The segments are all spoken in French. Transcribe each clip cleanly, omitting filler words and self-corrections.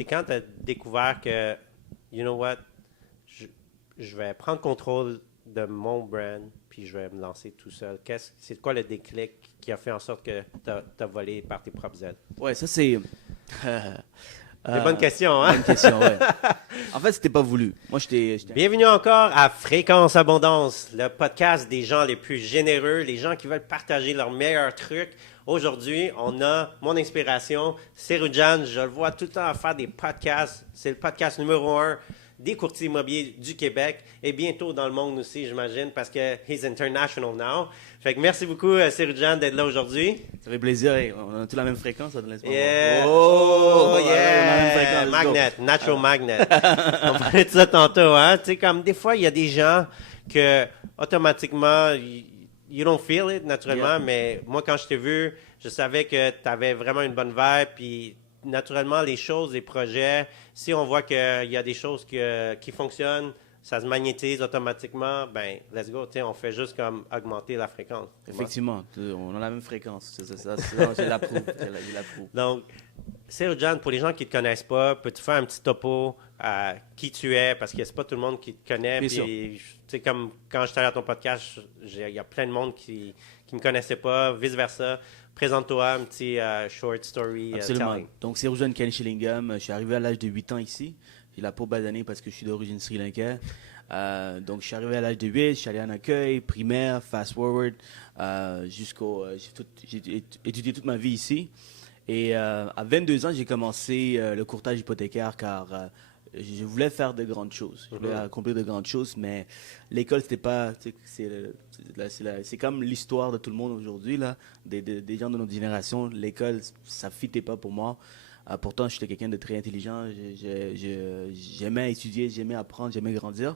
C'est quand tu as découvert que, you know what, je, je vais prendre contrôle de mon brand, puis je vais me lancer tout seul. C'est quoi le déclic qui a fait en sorte que tu as volé par tes propres ailes? Ouais, ça c'est. C'est une bonne question, hein? Bonne question, ouais. En fait, c'était pas voulu. Moi, j'étais. Bienvenue encore à Fréquence Abondance, le podcast des gens les plus généreux, les gens qui veulent partager leurs meilleurs trucs. Aujourd'hui, on a mon inspiration, Serujan. Je le vois tout le temps à faire des podcasts. C'est le podcast numéro 1 des courtiers immobiliers du Québec et bientôt dans le monde aussi, j'imagine, parce que he's international now. Fait que merci beaucoup, Serujan, d'être là aujourd'hui. Ça fait plaisir. Hey, on a tous la même fréquence, ça, laisse-moi Yeah. voir. Oh, ouais, on a la même yeah! fréquence, let's go. Magnet, natural magnet. On parlait de ça tantôt, hein? Tu sais, comme des fois, il y a des gens que, automatiquement, you don't feel it, naturellement, Yeah. mais moi, quand je t'ai vu, je savais que tu avais vraiment une bonne vibe, puis naturellement, les choses, les projets, si on voit qu'il y a des choses qui fonctionnent, ça se magnétise automatiquement, ben, let's go, tu sais, on fait juste comme augmenter la fréquence. Effectivement, on a la même fréquence. C'est ça, je l'approuve. Je l'approuve. Donc, Serujan, pour les gens qui ne te connaissent pas, peux-tu faire un petit topo à qui tu es? Parce que c'est pas tout le monde qui te connaît. Bien Puis, sûr. tu sais, comme quand je suis allé à ton podcast, il y a plein de monde qui ne me connaissait pas, vice-versa. Présente-toi, un petit short story Absolument. telling. Donc, c'est Serujan Ken Shillingham. Je suis arrivé à l'âge de 8 ans ici. J'ai la peau basanée parce que je suis d'origine sri lankaise. Donc, je suis arrivé à l'âge de 8, je suis allé en accueil, primaire, fast forward, j'ai étudié toute ma vie ici. Et à 22 ans, j'ai commencé le courtage hypothécaire car je voulais faire de grandes choses. Je voulais accomplir de grandes choses, mais l'école, c'était pas. C'est comme l'histoire de tout le monde aujourd'hui, là, des gens de notre génération. L'école, ça ne fitait pas pour moi. Pourtant, j'étais quelqu'un de très intelligent. J'aimais étudier, j'aimais apprendre, j'aimais grandir.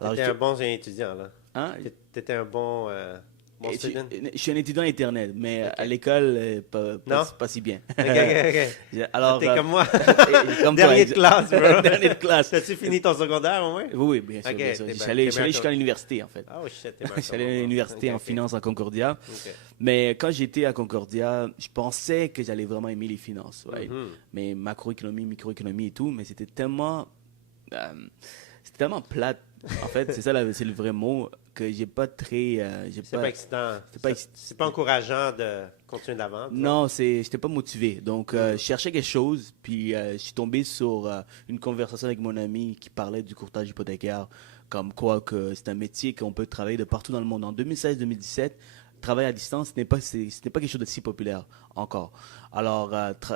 Tu étais un bon étudiant, là. Hein? Tu étais un bon student. Je suis un étudiant éternel, mais Ok. à l'école, Non? pas si bien. OK, OK. Alors, T'es comme moi. comme Dernier toi, de classe, bro. Dernier de classe. As-tu fini ton secondaire, au moins? Oui, bien sûr. Ok, Bien sûr. t'es Je bien- suis allé t'es bien jusqu'à l'université, en fait. Oh, shit, t'es Je suis allé à l'université en finance à Concordia. OK. Mais quand j'étais à Concordia, je pensais que j'allais vraiment aimer les finances. Right? Mhm. Mais macroéconomie, microéconomie et tout, mais c'était tellement plate. En fait, c'est le vrai mot que j'ai pas très. C'est pas excitant. c'est pas C'est pas encourageant de continuer de l'avant. Non, j'étais pas motivé. Donc, je cherchais quelque chose, puis je suis tombé sur une conversation avec mon ami qui parlait du courtage hypothécaire, comme quoi que c'est un métier qu'on peut travailler de partout dans le monde. En 2016-2017, travailler à distance, ce n'est pas quelque chose de si populaire encore. Alors,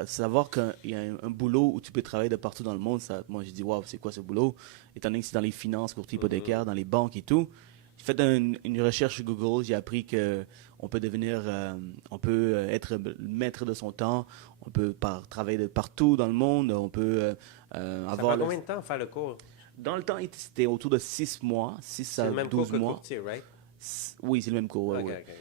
savoir qu'il y a un boulot où tu peux travailler de partout dans le monde, moi, j'ai dit, waouh, c'est quoi ce boulot? Étant donné que c'est dans les finances, courtier hypothécaire, dans les banques et tout. J'ai fait une recherche sur Google, j'ai appris que on peut être le maître de son temps, on peut travailler de partout dans le monde, on peut Ça avoir... prend combien de temps faire le cours? Dans le temps, c'était autour de 6 mois, 6 C'est à le même cours 12 que le mois. courtier, right? Oui, c'est le même cours, ouais, OK, ouais. OK, OK.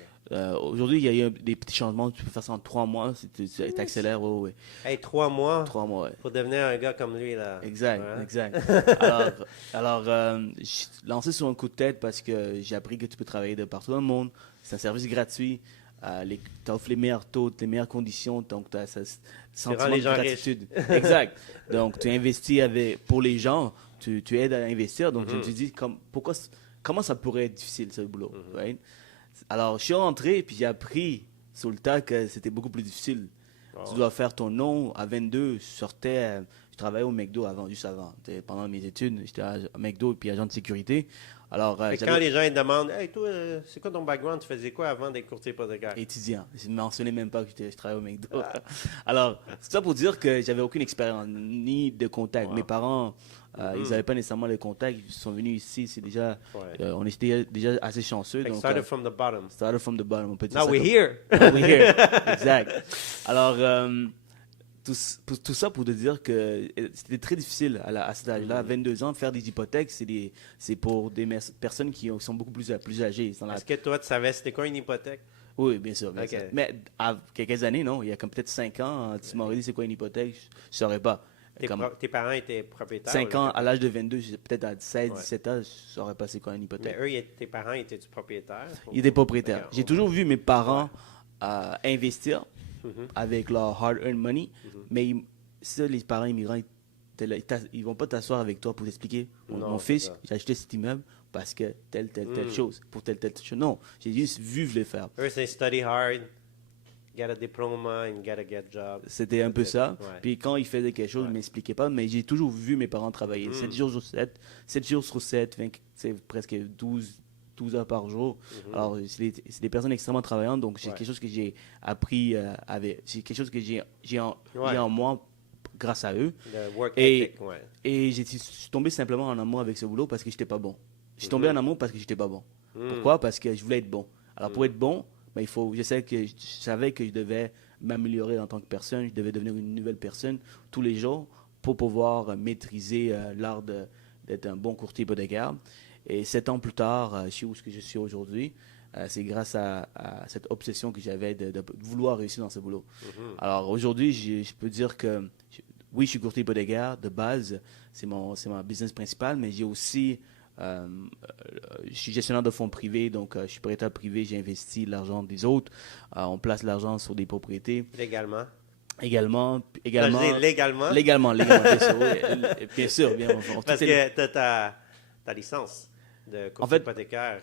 Aujourd'hui, il y a eu des petits changements, tu peux faire ça en 3 mois, tu accélères, ouais. Hey, 3 mois 3 mois, ouais. pour devenir un gars comme lui, là. Exact, Ouais. exact. Alors, j'ai lancé sur un coup de tête parce que j'ai appris que tu peux travailler de partout dans le monde. C'est un service gratuit. Tu offres les meilleurs taux, les meilleures conditions, donc tu as ce sentiment les de gens gratitude. Exact. Donc, tu investis pour les gens, tu aides à investir. Donc, je me suis dit, comment ça pourrait être difficile, ce boulot? Right? Alors, je suis rentré et puis j'ai appris sur le tas que c'était beaucoup plus difficile. Oh. Tu dois faire ton nom. À 22, je travaillais au McDo juste avant. Pendant mes études, j'étais à McDo et puis agent de sécurité. Alors, Fait que quand les gens ils te demandent, hey, toi, c'est quoi ton background? Tu faisais quoi avant d'être courtier hypothécaire? étudiant. Je ne mentionnais même pas que je travaillais au McDo. Alors, c'est ça pour dire que j'avais aucune expérience, ni de contact. Wow. Mes parents, ils n'avaient pas nécessairement le contact. Ils sont venus ici, c'est déjà... Ouais. on était déjà assez chanceux. Fait que Donc, started from the bottom. started from the bottom, on peut dire Now ça we're comme- here. Now we're here. Exact. Alors, tout ça pour te dire que c'était très difficile à cet âge-là, à 22 ans, faire des hypothèques, c'est pour des personnes qui sont beaucoup plus âgées. Est-ce que toi, tu savais c'était quoi une hypothèque? Oui, bien sûr. Bien Ok. sûr. Mais à quelques années, non, il y a comme peut-être 5 ans, tu m'aurais dit c'est quoi une hypothèque, je ne saurais pas. Tes parents étaient propriétaires? 5 ou ans, là? à l'âge de 22, peut-être à 16, Ouais. 17 ans, je ne saurais pas c'est quoi une hypothèque. Mais eux, tes parents étaient-tu propriétaires? Ils étaient propriétaires. D'accord. J'ai toujours vu mes parents investir Mhm. avec leur hard-earned money, mais ça, les parents immigrants, ils vont pas t'asseoir avec toi pour t'expliquer. Non, Mon c'est fils, ça. j'ai acheté cet immeuble parce que telle chose, pour telle chose. Non, j'ai juste vu le faire. Eux, c'est study hard, get a diploma, and get a good job. C'était un peu ça. Ouais. Puis quand ils faisaient quelque chose, ils ne m'expliquaient pas, mais j'ai toujours vu mes parents travailler. 7 jours sur 7, 7 jours sur 7, c'est presque 12 heures par jour. Alors, c'est des personnes extrêmement travaillantes, donc c'est quelque chose que j'ai appris c'est quelque chose que j'ai en moi grâce à eux. Le work Et, ethic, ouais. et je suis tombé simplement en amour avec ce boulot parce que j'étais pas bon. Je suis tombé en amour parce que j'étais pas bon. Pourquoi? Parce que je voulais être bon. Alors, pour être bon, ben, je savais que je devais m'améliorer en tant que personne, je devais devenir une nouvelle personne tous les jours pour pouvoir maîtriser l'art d'être un bon courtier hypothécaire. Et 7 ans plus tard, je suis où je suis aujourd'hui. C'est grâce à cette obsession que j'avais de vouloir réussir dans ce boulot. Alors aujourd'hui, je peux dire que oui, je suis courtier hypothécaire de base, c'est ma business principale, mais j'ai aussi je suis gestionnaire de fonds privés, donc je suis prêteur privé, j'ai investi l'argent des autres, on place l'argent sur des propriétés. Légalement. Également, Je dis légalement. Légalement, bien sûr, oui, bien sûr, bien. Parce que tu as ta licence de courtier En fait, hypothécaire,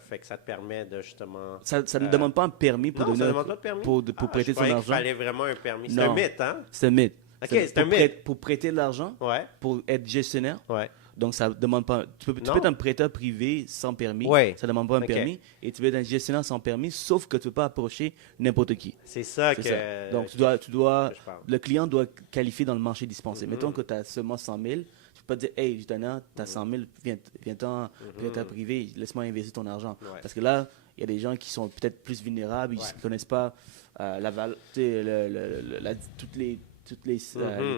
fait que ça te permet de justement... Ça ne demande pas un permis pour non, ça devenir, demande pas de permis. pour prêter je son croyais argent. qu'il fallait vraiment un permis. C'est Non. un mythe, hein? C'est un mythe. Ok, c'est un mythe. Pour prêter de l'argent, Ouais, pour être gestionnaire, ouais. donc ça demande pas. Tu peux être un prêteur privé sans permis, Ouais. ça demande pas un Ok. permis, et tu peux être un gestionnaire sans permis, sauf que tu peux pas approcher n'importe qui. C'est ça C'est que... ça. Donc que je parle. le client doit qualifier dans le marché dispensé. Mettons que tu as seulement 100 000, tu peux pas dire, hey, Jutana, tu as 100 000, viens-ten, prêteur privé, laisse-moi investir ton argent. Ouais. Parce que là, il y a des gens qui sont peut-être plus vulnérables, ils ne connaissent pas toutes les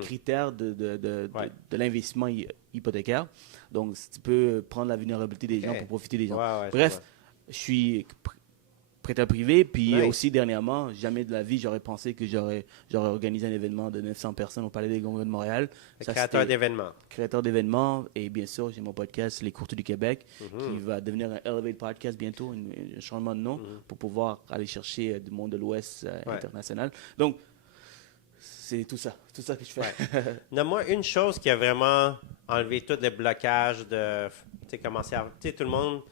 critères de l'investissement hypothécaire. Donc, tu peux prendre la vulnérabilité des gens pour profiter des gens. Ouais, Bref, je suis prêteur privé, puis Nice. aussi dernièrement, jamais de la vie, j'aurais pensé que j'aurais organisé un événement de 900 personnes au Palais des Congrès de Montréal. Ça, Créateur c'était d'événements. créateur d'événements, et bien sûr, j'ai mon podcast Les Courtiers du Québec, qui va devenir un Elevate Podcast bientôt, un changement de nom, pour pouvoir aller chercher du monde de l'Ouest international. Donc, c'est tout ça que je fais. Nomme-moi une chose qui a vraiment enlevé tous les blocages de commencer à... Tu sais, tout le monde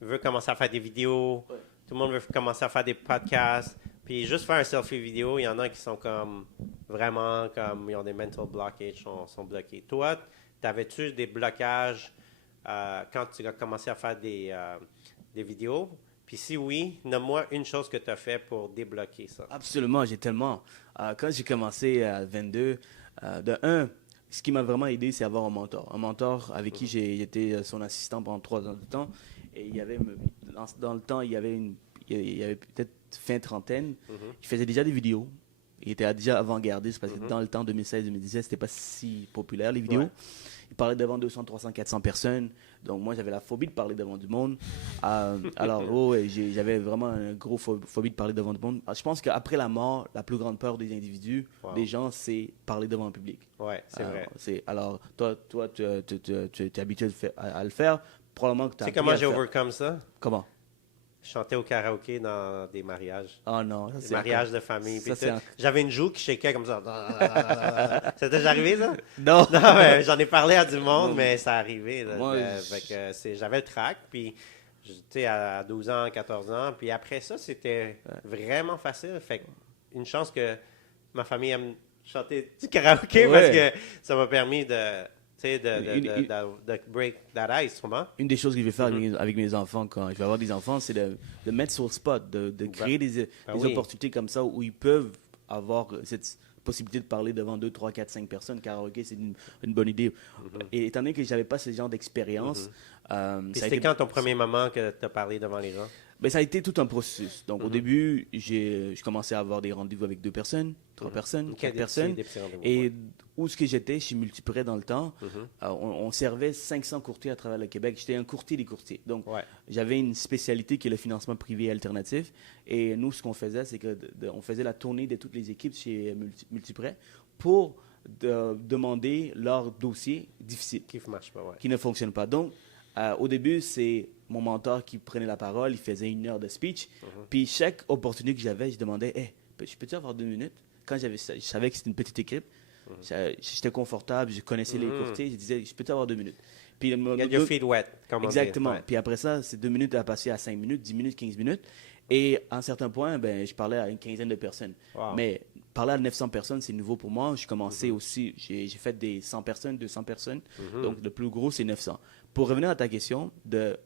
veut commencer à faire des vidéos, tout le monde veut commencer à faire des podcasts, puis juste faire un selfie vidéo, il y en a qui sont comme vraiment comme ils ont des mental blockages, sont bloqués. Toi, t'avais-tu des blocages quand tu as commencé à faire des vidéos? Puis si oui, nomme-moi une chose que tu as fait pour débloquer ça. Absolument, j'ai tellement. Quand j'ai commencé à 22, ce qui m'a vraiment aidé, c'est avoir un mentor. Un mentor avec qui j'ai été son assistant pendant 3 ans de temps. Et il y avait, dans le temps, il y avait peut-être fin trentaine. Il faisait déjà des vidéos. Il était déjà avant-gardiste parce que dans le temps 2016-2017, c'était pas si populaire les vidéos. Ouais. Il parlait devant 200, 300, 400 personnes. Donc moi, j'avais la phobie de parler devant du monde. Alors, j'avais vraiment une grosse phobie de parler devant du monde. Je pense qu'après la mort, la plus grande peur des individus, des gens, c'est parler devant un public. Ouais, c'est vrai. Alors, toi, tu es habitué à le faire. Probablement que tu as Tu sais comment j'ai overcome ça? Comment? Je chantais au karaoké dans des mariages. Oh non. Des mariages de famille. Ça, puis tout. J'avais une joue qui shakeait comme ça. C'était déjà arrivé, ça? Non. Non, mais j'en ai parlé à du monde, mais ça arrivé. Là. Moi, Fait que j'avais le trac, puis tu sais, à 12 ans, 14 ans. Puis après ça, c'était vraiment facile. Fait que une chance que ma famille aime chanter du karaoké parce que ça m'a permis de break that ice, comment? Une des choses que je vais faire avec mes enfants quand je vais avoir des enfants, c'est de mettre sur le spot, de créer des opportunités comme ça où ils peuvent avoir cette possibilité de parler devant 2, 3, 4, 5 personnes. Karaoké, c'est une bonne idée. Et étant donné que je n'avais pas ce genre d'expérience... C'était quand ton premier moment que tu as parlé devant les gens? Ben, ça a été tout un processus. Donc, au début, je commençais à avoir des rendez-vous avec 2 personnes, 3 personnes, 4 personnes. Et où est-ce que j'étais, chez Multiprêt dans le temps, on servait 500 courtiers à travers le Québec. J'étais un courtier des courtiers. Donc, j'avais une spécialité qui est le financement privé alternatif. Et nous, ce qu'on faisait, c'est qu'on faisait la tournée de toutes les équipes chez Multiprêt pour demander leurs dossiers difficiles. Qui ne fonctionnent pas. Donc, au début, c'est mon mentor qui prenait la parole, il faisait 1 heure de speech. Puis chaque opportunité que j'avais, je demandais, hey, je peux-tu avoir 2 minutes? Quand je savais que c'était une petite équipe, J'étais confortable, je connaissais les courtiers, je disais, je peux t'avoir 2 minutes. Puis, Get your feet wet, comme on dit. exactement. Ouais. Puis après ça, ces 2 minutes à passer à 5 minutes, 10 minutes, 15 minutes. Et à un certain point, ben, je parlais à une quinzaine de personnes. Wow. Mais parler à 900 personnes, c'est nouveau pour moi. Je commençais aussi, j'ai fait des 100 personnes, 200 personnes. Donc, le plus gros, c'est 900. Pour revenir à ta question de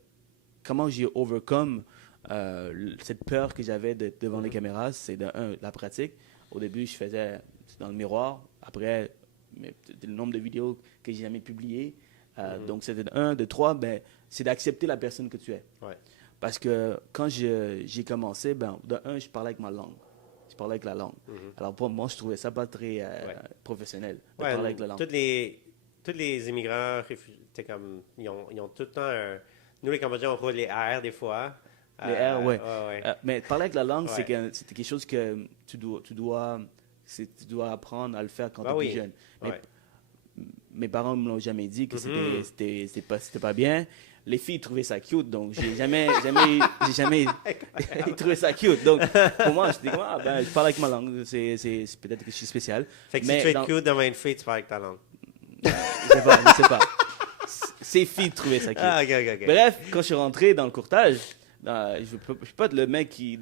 comment j'ai overcome cette peur que j'avais devant les caméras, c'est la pratique. Au début, je faisais dans le miroir. Après, le nombre de vidéos que j'ai jamais publiées. Donc, c'était de 3, ben, c'est d'accepter la personne que tu es. Ouais. Parce que quand j'ai commencé, ben, je parlais avec ma langue. Je parlais avec la langue. Alors, pour moi, je trouvais ça pas très professionnel de Ouais, parler avec la langue. tous les immigrants, c'est comme, ils ont tout le temps nous, les Cambodgiens, on roule les R des fois. Les R, ouais. Ouais. Mais parler avec la langue, Ouais. c'est quelque chose que tu dois apprendre à le faire quand tu es oui. plus jeune. Mais Ouais. mes parents ne me l'ont jamais dit que c'était pas bien. Les filles trouvaient ça cute, donc j'ai jamais trouvé ça cute. Donc, pour moi, je dis, ben, je parle avec ma langue, c'est peut-être que je suis spécial. Fait que Mais si tu es cute devant une fille, tu parles avec ta langue. je sais pas. Ces filles trouvaient ça cute. Ah, ok. Bref, quand je suis rentré dans le courtage, je peux pas être le mec qui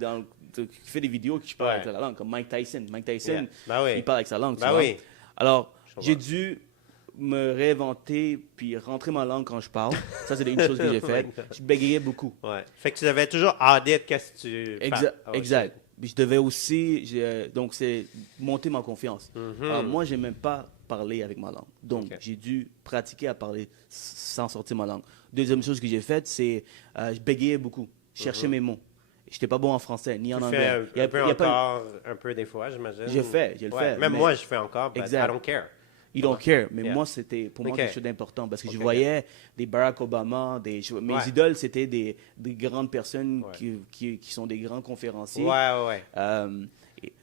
fait des vidéos qui parle avec la langue, comme Mike Tyson. Mike Tyson, Yeah. Ben oui. il parle avec sa langue, tu Ben vois. oui. Alors, Je j'ai vois. dû me réinventer puis rentrer ma langue quand je parle. Ça, c'est une chose que j'ai faite. Je bégayais beaucoup. Ouais. Fait que tu devais toujours audit qu'est-ce que tu Exact. parles. Oh, exact. Puis je devais aussi, donc c'est monter ma confiance. Mhm. Alors moi, je n'aimais pas parler avec ma langue. Donc, Ok. j'ai dû pratiquer à parler sans sortir ma langue. Deuxième chose que j'ai faite, c'est je bégayais beaucoup. Je cherchais mes mots. Je n'étais pas bon en français, ni en Tu anglais. fais un peu encore, un peu des fois, j'imagine. Je le fais. Ouais. Même mais moi, je fais encore, but Exact. I don't care. You don't care. Mais Yeah. moi, c'était pour moi Ok. quelque chose d'important parce que je Ok, voyais des Barack Obama, mes Ouais. idoles, c'était des grandes personnes Ouais. qui sont des grands conférenciers. Ouais.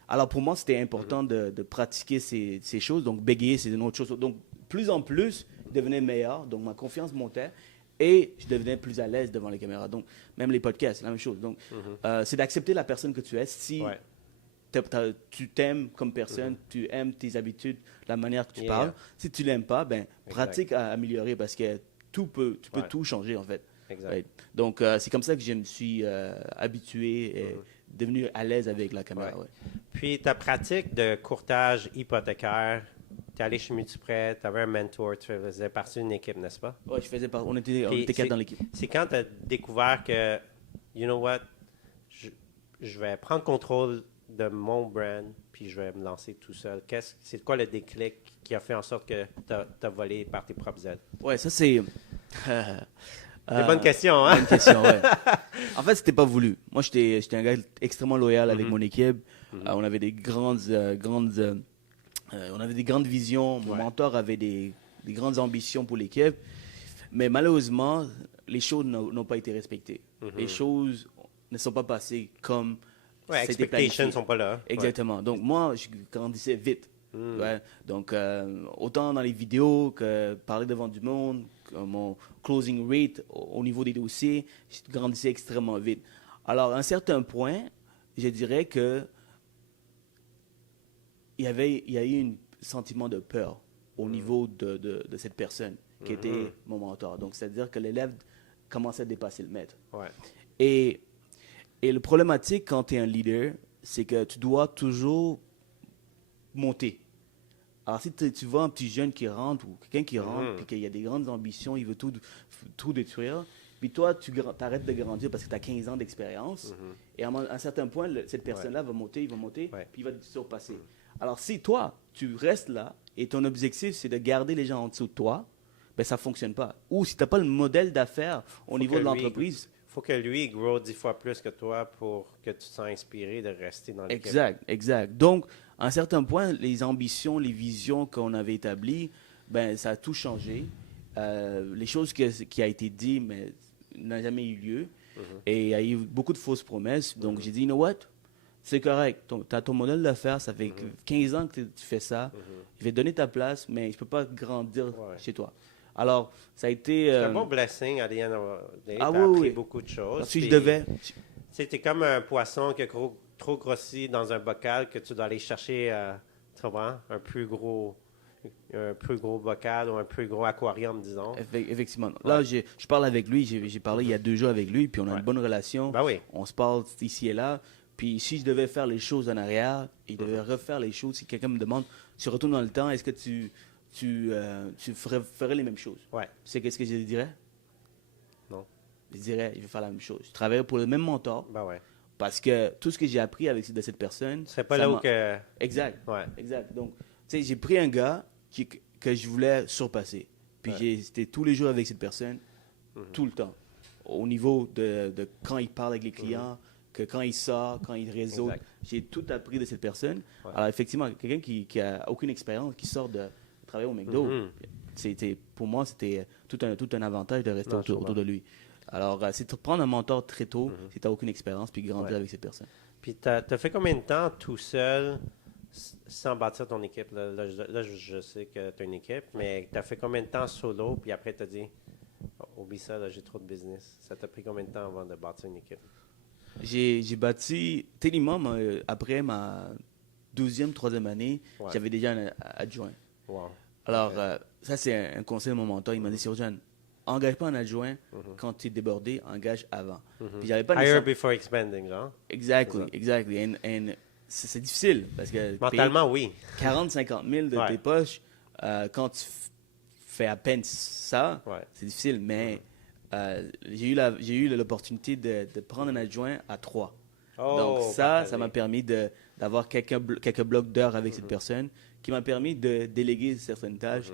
Alors pour moi, c'était important de pratiquer ces choses. Donc bégayer, c'est une autre chose. Donc plus en plus, je devenais meilleur. Donc ma confiance montait et je devenais plus à l'aise devant les caméras. Donc même les podcasts, c'est la même chose. Donc c'est d'accepter la personne que tu es. Si Ouais. tu t'aimes comme personne, tu aimes tes habitudes, la manière que tu Yeah. parles. Si tu l'aimes pas, ben pratique à améliorer parce que tu peux Ouais. tout changer en fait. Exact. Right. Donc c'est comme ça que je me suis habitué et devenu à l'aise avec la caméra. Ouais. Ouais. Puis ta pratique de courtage hypothécaire, tu es allé chez Multiprêt, tu avais un mentor, tu faisais partie d'une équipe, n'est-ce pas? Ouais, on était Puis 4 c'est- dans l'équipe. C'est quand tu as découvert que, you know what, je vais prendre contrôle de mon brand, puis je vais me lancer tout seul. C'est quoi le déclic qui a fait en sorte que tu as volé par tes propres ailes? Ouais, ça c'est. Des bonnes questions, hein? Bonne question, ouais. En fait, c'était pas voulu. Moi, j'étais un gars extrêmement loyal avec mon équipe. On avait des on avait des grandes visions. Mon Ouais. mentor avait des grandes ambitions pour l'équipe. Mais malheureusement, les choses n'ont pas été respectées. Les choses ne sont pas passées comme Ouais, c'était expectations planifié. sont pas là. Exactement. Donc, moi, je grandissais vite. Mm. Ouais. Donc, autant dans les vidéos que parler devant du monde, que mon closing rate au niveau des dossiers, je grandissais extrêmement vite. Alors, à un certain point, je dirais que il y a eu un sentiment de peur au niveau de cette personne qui était mon mentor. Donc, c'est-à-dire que l'élève commençait à dépasser le maître. Ouais. Et le problématique quand tu es un leader, c'est que tu dois toujours monter. Alors, si tu vois un petit jeune qui rentre ou quelqu'un qui rentre puis qu'il a des grandes ambitions, il veut tout détruire, puis toi, tu arrêtes de grandir parce que tu as 15 ans d'expérience, et à un certain point, cette personne-là va monter, Ouais. puis il va te surpasser. Alors, si toi, tu restes là et ton objectif, c'est de garder les gens en dessous de toi, ben ça ne fonctionne pas. Ou si tu n'as pas le modèle d'affaires au niveau que de lui- l'entreprise, faut que lui grow 10 fois plus que toi pour que tu te sens inspiré de rester dans l'équipe. Exact. Donc, à un certain point, les ambitions, les visions qu'on avait établies, ben, ça a tout changé. Les choses qui a été dites, mais n'a jamais eu lieu. Et il y a eu beaucoup de fausses promesses. Donc, j'ai dit, you know what? C'est correct. Tu as ton modèle d'affaires, ça fait 15 ans que tu fais ça. Je vais te donner ta place, mais je ne peux pas grandir chez toi. Alors, ça a été... C'est un bon blessing à the end of the day. Ah T'as oui, appris oui. beaucoup de choses. Si je puis, devais... C'était comme un poisson qui a trop grossi dans un bocal que tu dois aller chercher, tu comprends, un plus gros. un plus gros bocal ou un plus gros aquarium, disons. Effectivement. Là, je parle avec lui. J'ai parlé il y a 2 jours avec lui, puis on a Ouais. une bonne relation. Ben oui. On se parle ici et là. Puis si je devais faire les choses en arrière, il devait refaire les choses. Si quelqu'un me demande, tu retournes dans le temps, est-ce que tu ferais les mêmes choses? Ouais. C'est qu'est-ce que je dirais? Non. Je dirais, je vais faire la même chose. Je travaillerais pour le même mentor Ben ouais. parce que tout ce que j'ai appris de cette personne. Ce serait pas ça là où m'a- que. Exact. Ouais. Exact. Donc, tu sais, j'ai pris un gars que je voulais surpasser. Puis j'étais tous les jours avec cette personne, tout le temps. Au niveau de quand il parle avec les clients, que quand il sort, quand il réseaute. Exact. J'ai tout appris de cette personne. Ouais. Alors, effectivement, quelqu'un qui a aucune expérience, qui sort de travailler au McDo, Mhm. pour moi, c'était tout un avantage de rester Non, je autour de lui. Alors, c'est de prendre un mentor très tôt, si tu n'as aucune expérience, puis grandir Ouais. avec cette personne. Puis, t'as fait combien de temps tout seul sans bâtir ton équipe? Là, je sais que tu as une équipe, mais t'as fait combien de temps solo? Puis après, t'as dit, oh, oublie ça, là, j'ai trop de business. Ça t'a pris combien de temps avant de bâtir une équipe? J'ai bâti, techniquement, après ma 12e, 3e année, Ouais. j'avais déjà un adjoint. Wow. Alors, Ok. ça, c'est un conseil de mon mentor. Il m'a dit, Sirjan, engage pas un adjoint quand tu es débordé, engage avant. Puis j'avais pas Hire nécessairement- before expanding, genre? Exactly, C'est exactly. And c'est difficile parce que payer Mentalement, oui. 40, 50 000 de Ouais. tes poches, quand tu fais à peine ça, Ouais. c'est difficile. Mais j'ai eu l'opportunité de prendre un adjoint à 3. Oh, Donc ça partagé. m'a permis d'avoir quelques blocs d'heures avec cette personne, qui m'a permis de déléguer certaines tâches,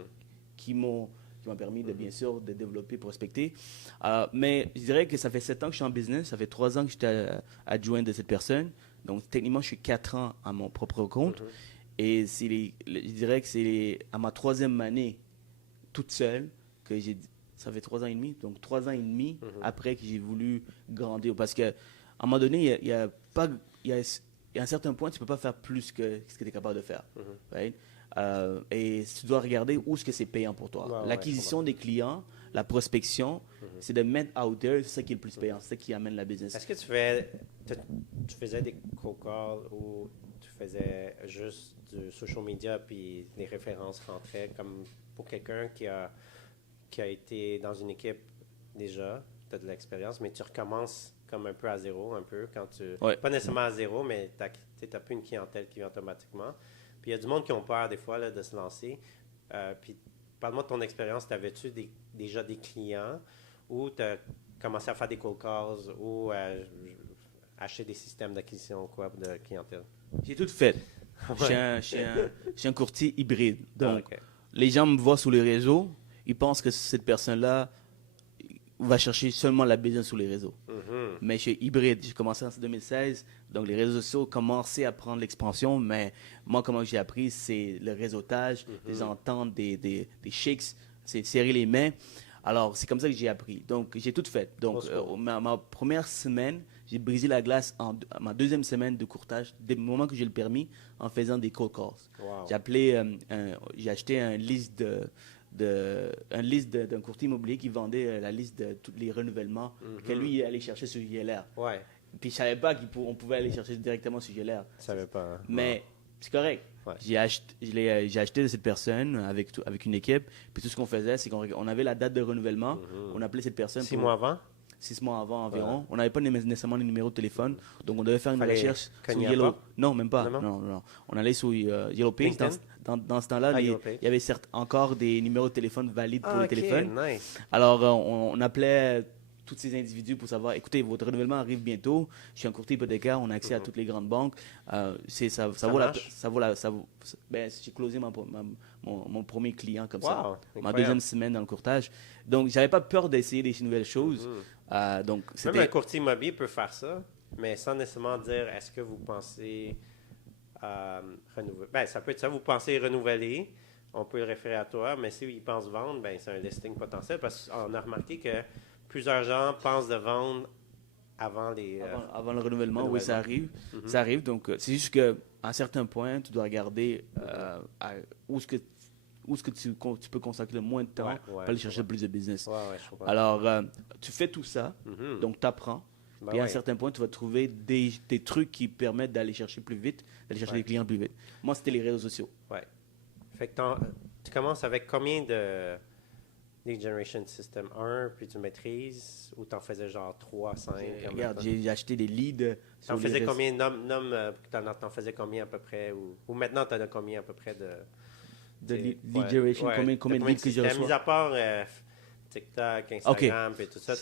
qui m'ont permis de, bien sûr, de développer, prospecter. Mais je dirais que ça fait 7 ans que je suis en business, ça fait 3 ans que j'étais adjoint de cette personne. Donc techniquement, je suis 4 ans à mon propre compte. Et je dirais que c'est à ma 3e année, toute seule, que ça fait 3 ans et demi, donc 3 ans et demi après que j'ai voulu grandir. Parce qu'à un moment donné, il y a un certain point, tu ne peux pas faire plus que ce que tu es capable de faire. Right? Et tu dois regarder où est-ce que c'est payant pour toi. Ouais, L'acquisition des clients, la prospection, c'est de mettre out there, c'est ça qui est le plus payant, c'est ça qui amène la business. Est-ce que tu faisais des cold calls ou tu faisais juste du social media puis les références rentraient comme pour quelqu'un qui a été dans une équipe déjà, tu as de l'expérience, mais tu recommences comme un peu à zéro, un peu, quand tu... Ouais. Pas nécessairement à zéro, mais tu n'as plus une clientèle qui vient automatiquement. Puis il y a du monde qui ont peur des fois là, de se lancer. Puis parle-moi de ton expérience. T'avais-tu déjà des clients ou tu as commencé à faire des cold calls ou acheter des systèmes d'acquisition quoi, de clientèle? J'ai tout fait. Je suis un courtier hybride. Donc, Ah, ok. les gens me voient sur les réseaux, ils pensent que cette personne-là va chercher seulement la business sur les réseaux. Mhm. Mais je suis hybride. J'ai commencé en 2016, donc les réseaux sociaux commençaient à prendre l'expansion, mais moi, comment j'ai appris, c'est le réseautage, des ententes, des shakes, c'est serrer les mains. Alors, c'est comme ça que j'ai appris. Donc, j'ai tout fait. Donc, ma première semaine, j'ai brisé la glace ma 2e semaine de courtage, dès le moment que j'ai le permis, en faisant des cold calls. Wow. J'ai acheté un liste d'un courtier immobilier qui vendait la liste de tous les renouvellements que lui il allait chercher sur JLR. Ouais, Puis je savais pas qu'on pouvait aller chercher directement sur JLR. je savais pas. Hein. Mais c'est correct. Ouais. J'ai acheté de cette personne avec une équipe. Puis tout ce qu'on faisait, c'est qu'on avait la date de renouvellement. On appelait cette personne 6 mois avant? 6 mois avant environ. On n'avait pas nécessairement les numéros de téléphone. Donc on devait faire une Fallait recherche sur cogner à Yellow. porte? Non, même pas. Non, Non. On allait sur Yellow Page. LinkedIn? Dans ce temps-là, Ah, il Yellow Page. y avait encore des numéros de téléphone valides pour les ok, téléphones. nice. Alors, on appelait tous ces individus pour savoir, écoutez, votre renouvellement arrive bientôt. Je suis un courtier hypothécaire, on a accès à toutes les grandes banques. Ça vaut ben, j'ai closé mon premier client comme ça. Wow, Ma incroyable. 2e semaine dans le courtage. Donc, j'avais pas peur d'essayer des nouvelles choses. Donc, Même c'était... un courtier immobilier peut faire ça, mais sans nécessairement dire est-ce que vous pensez renouveler. Ben, ça peut être ça, vous pensez renouveler, on peut le référer à toi, mais s'ils pensent vendre, ben, c'est un listing potentiel parce qu'on a remarqué que plusieurs gens pensent de vendre avant les. Avant le renouvellement, oui, ça arrive. Mhm. Ça arrive. Donc, c'est juste qu'à un certain point, tu dois regarder où est-ce que tu peux consacrer le moins de temps Ouais, pour ouais, aller je chercher plus de business. Ouais, je comprends. Alors, tu fais tout ça, Mhm. donc tu apprends. Ben Puis à un ouais. certain point, tu vas trouver des trucs qui permettent d'aller chercher plus vite, d'aller chercher Ouais. des clients plus vite. Moi, c'était les réseaux sociaux. Ouais. Fait que tu commences avec combien de lead generation system? Un, puis tu maîtrises, ou t'en faisais genre 3, 5? Regarde, j'ai acheté des leads. T'en faisais combien? T'en faisais combien à peu près? Ou maintenant, t'en as combien à peu près de lead generation? Combien de leads que je reçois? Mis à part TikTok, Instagram, et tout ça,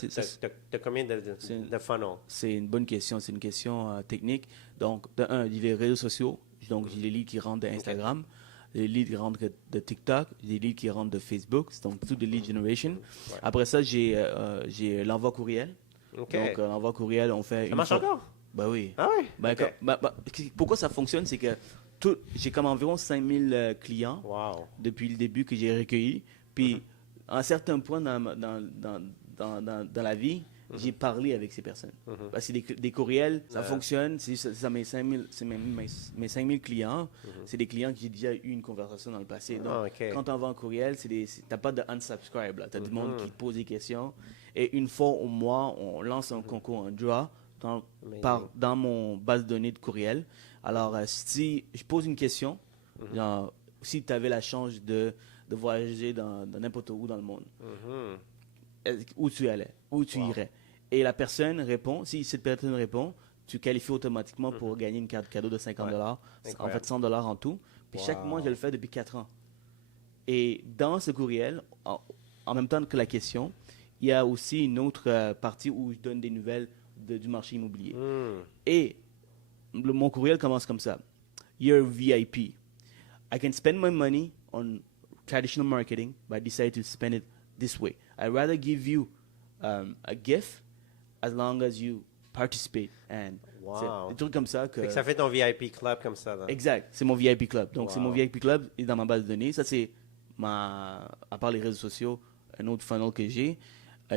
t'as combien de funnels? C'est une bonne question. C'est une question technique. Donc, de un, il y a les réseaux sociaux. Donc, j'ai les leads qui rentrent d'Instagram, les leads qui rentrent de TikTok, les leads qui rentrent de Facebook. C'est donc tout de lead generation. Ouais. Après ça, j'ai l'envoi courriel. OK. Donc, l'envoi courriel, on fait Ça marche encore? Ben oui. Ah oui? Ben, OK. pourquoi ça fonctionne, c'est que j'ai comme environ 5000 clients Wow. depuis le début que j'ai recueillis. Puis, à un certain point dans la vie, j'ai parlé avec ces personnes. Parce que des courriels, ça fonctionne. C'est mes 5000 clients. C'est des clients que j'ai déjà eu une conversation dans le passé. Donc, quand tu envoies un courriel, tu n'as pas de unsubscribe. Tu as du monde qui te pose des questions. Et une fois au mois, on lance un concours, un draw, dans mon base de données de courriel. Alors, si je pose une question, genre, si tu avais la chance de voyager dans n'importe où dans le monde, où tu allais, où tu irais. Et la personne répond, si cette personne répond, tu qualifies automatiquement pour gagner une carte cadeau de $50. En fait, $100 en tout. Puis chaque mois, je le fais depuis 4 ans. Et dans ce courriel, en même temps que la question, il y a aussi une autre partie où je donne des nouvelles du marché immobilier. Et mon courriel commence comme ça. You're VIP. I can spend my money on traditional marketing, but I decide to spend it this way. I'd rather give you a gift as long as you participate. And Wow. des trucs comme ça. Fait que ça fait ton VIP club comme ça. Là. Exact. C'est mon VIP club. Donc, c'est mon VIP club et dans ma base de données. Ça, c'est à part les réseaux sociaux, un autre funnel que j'ai.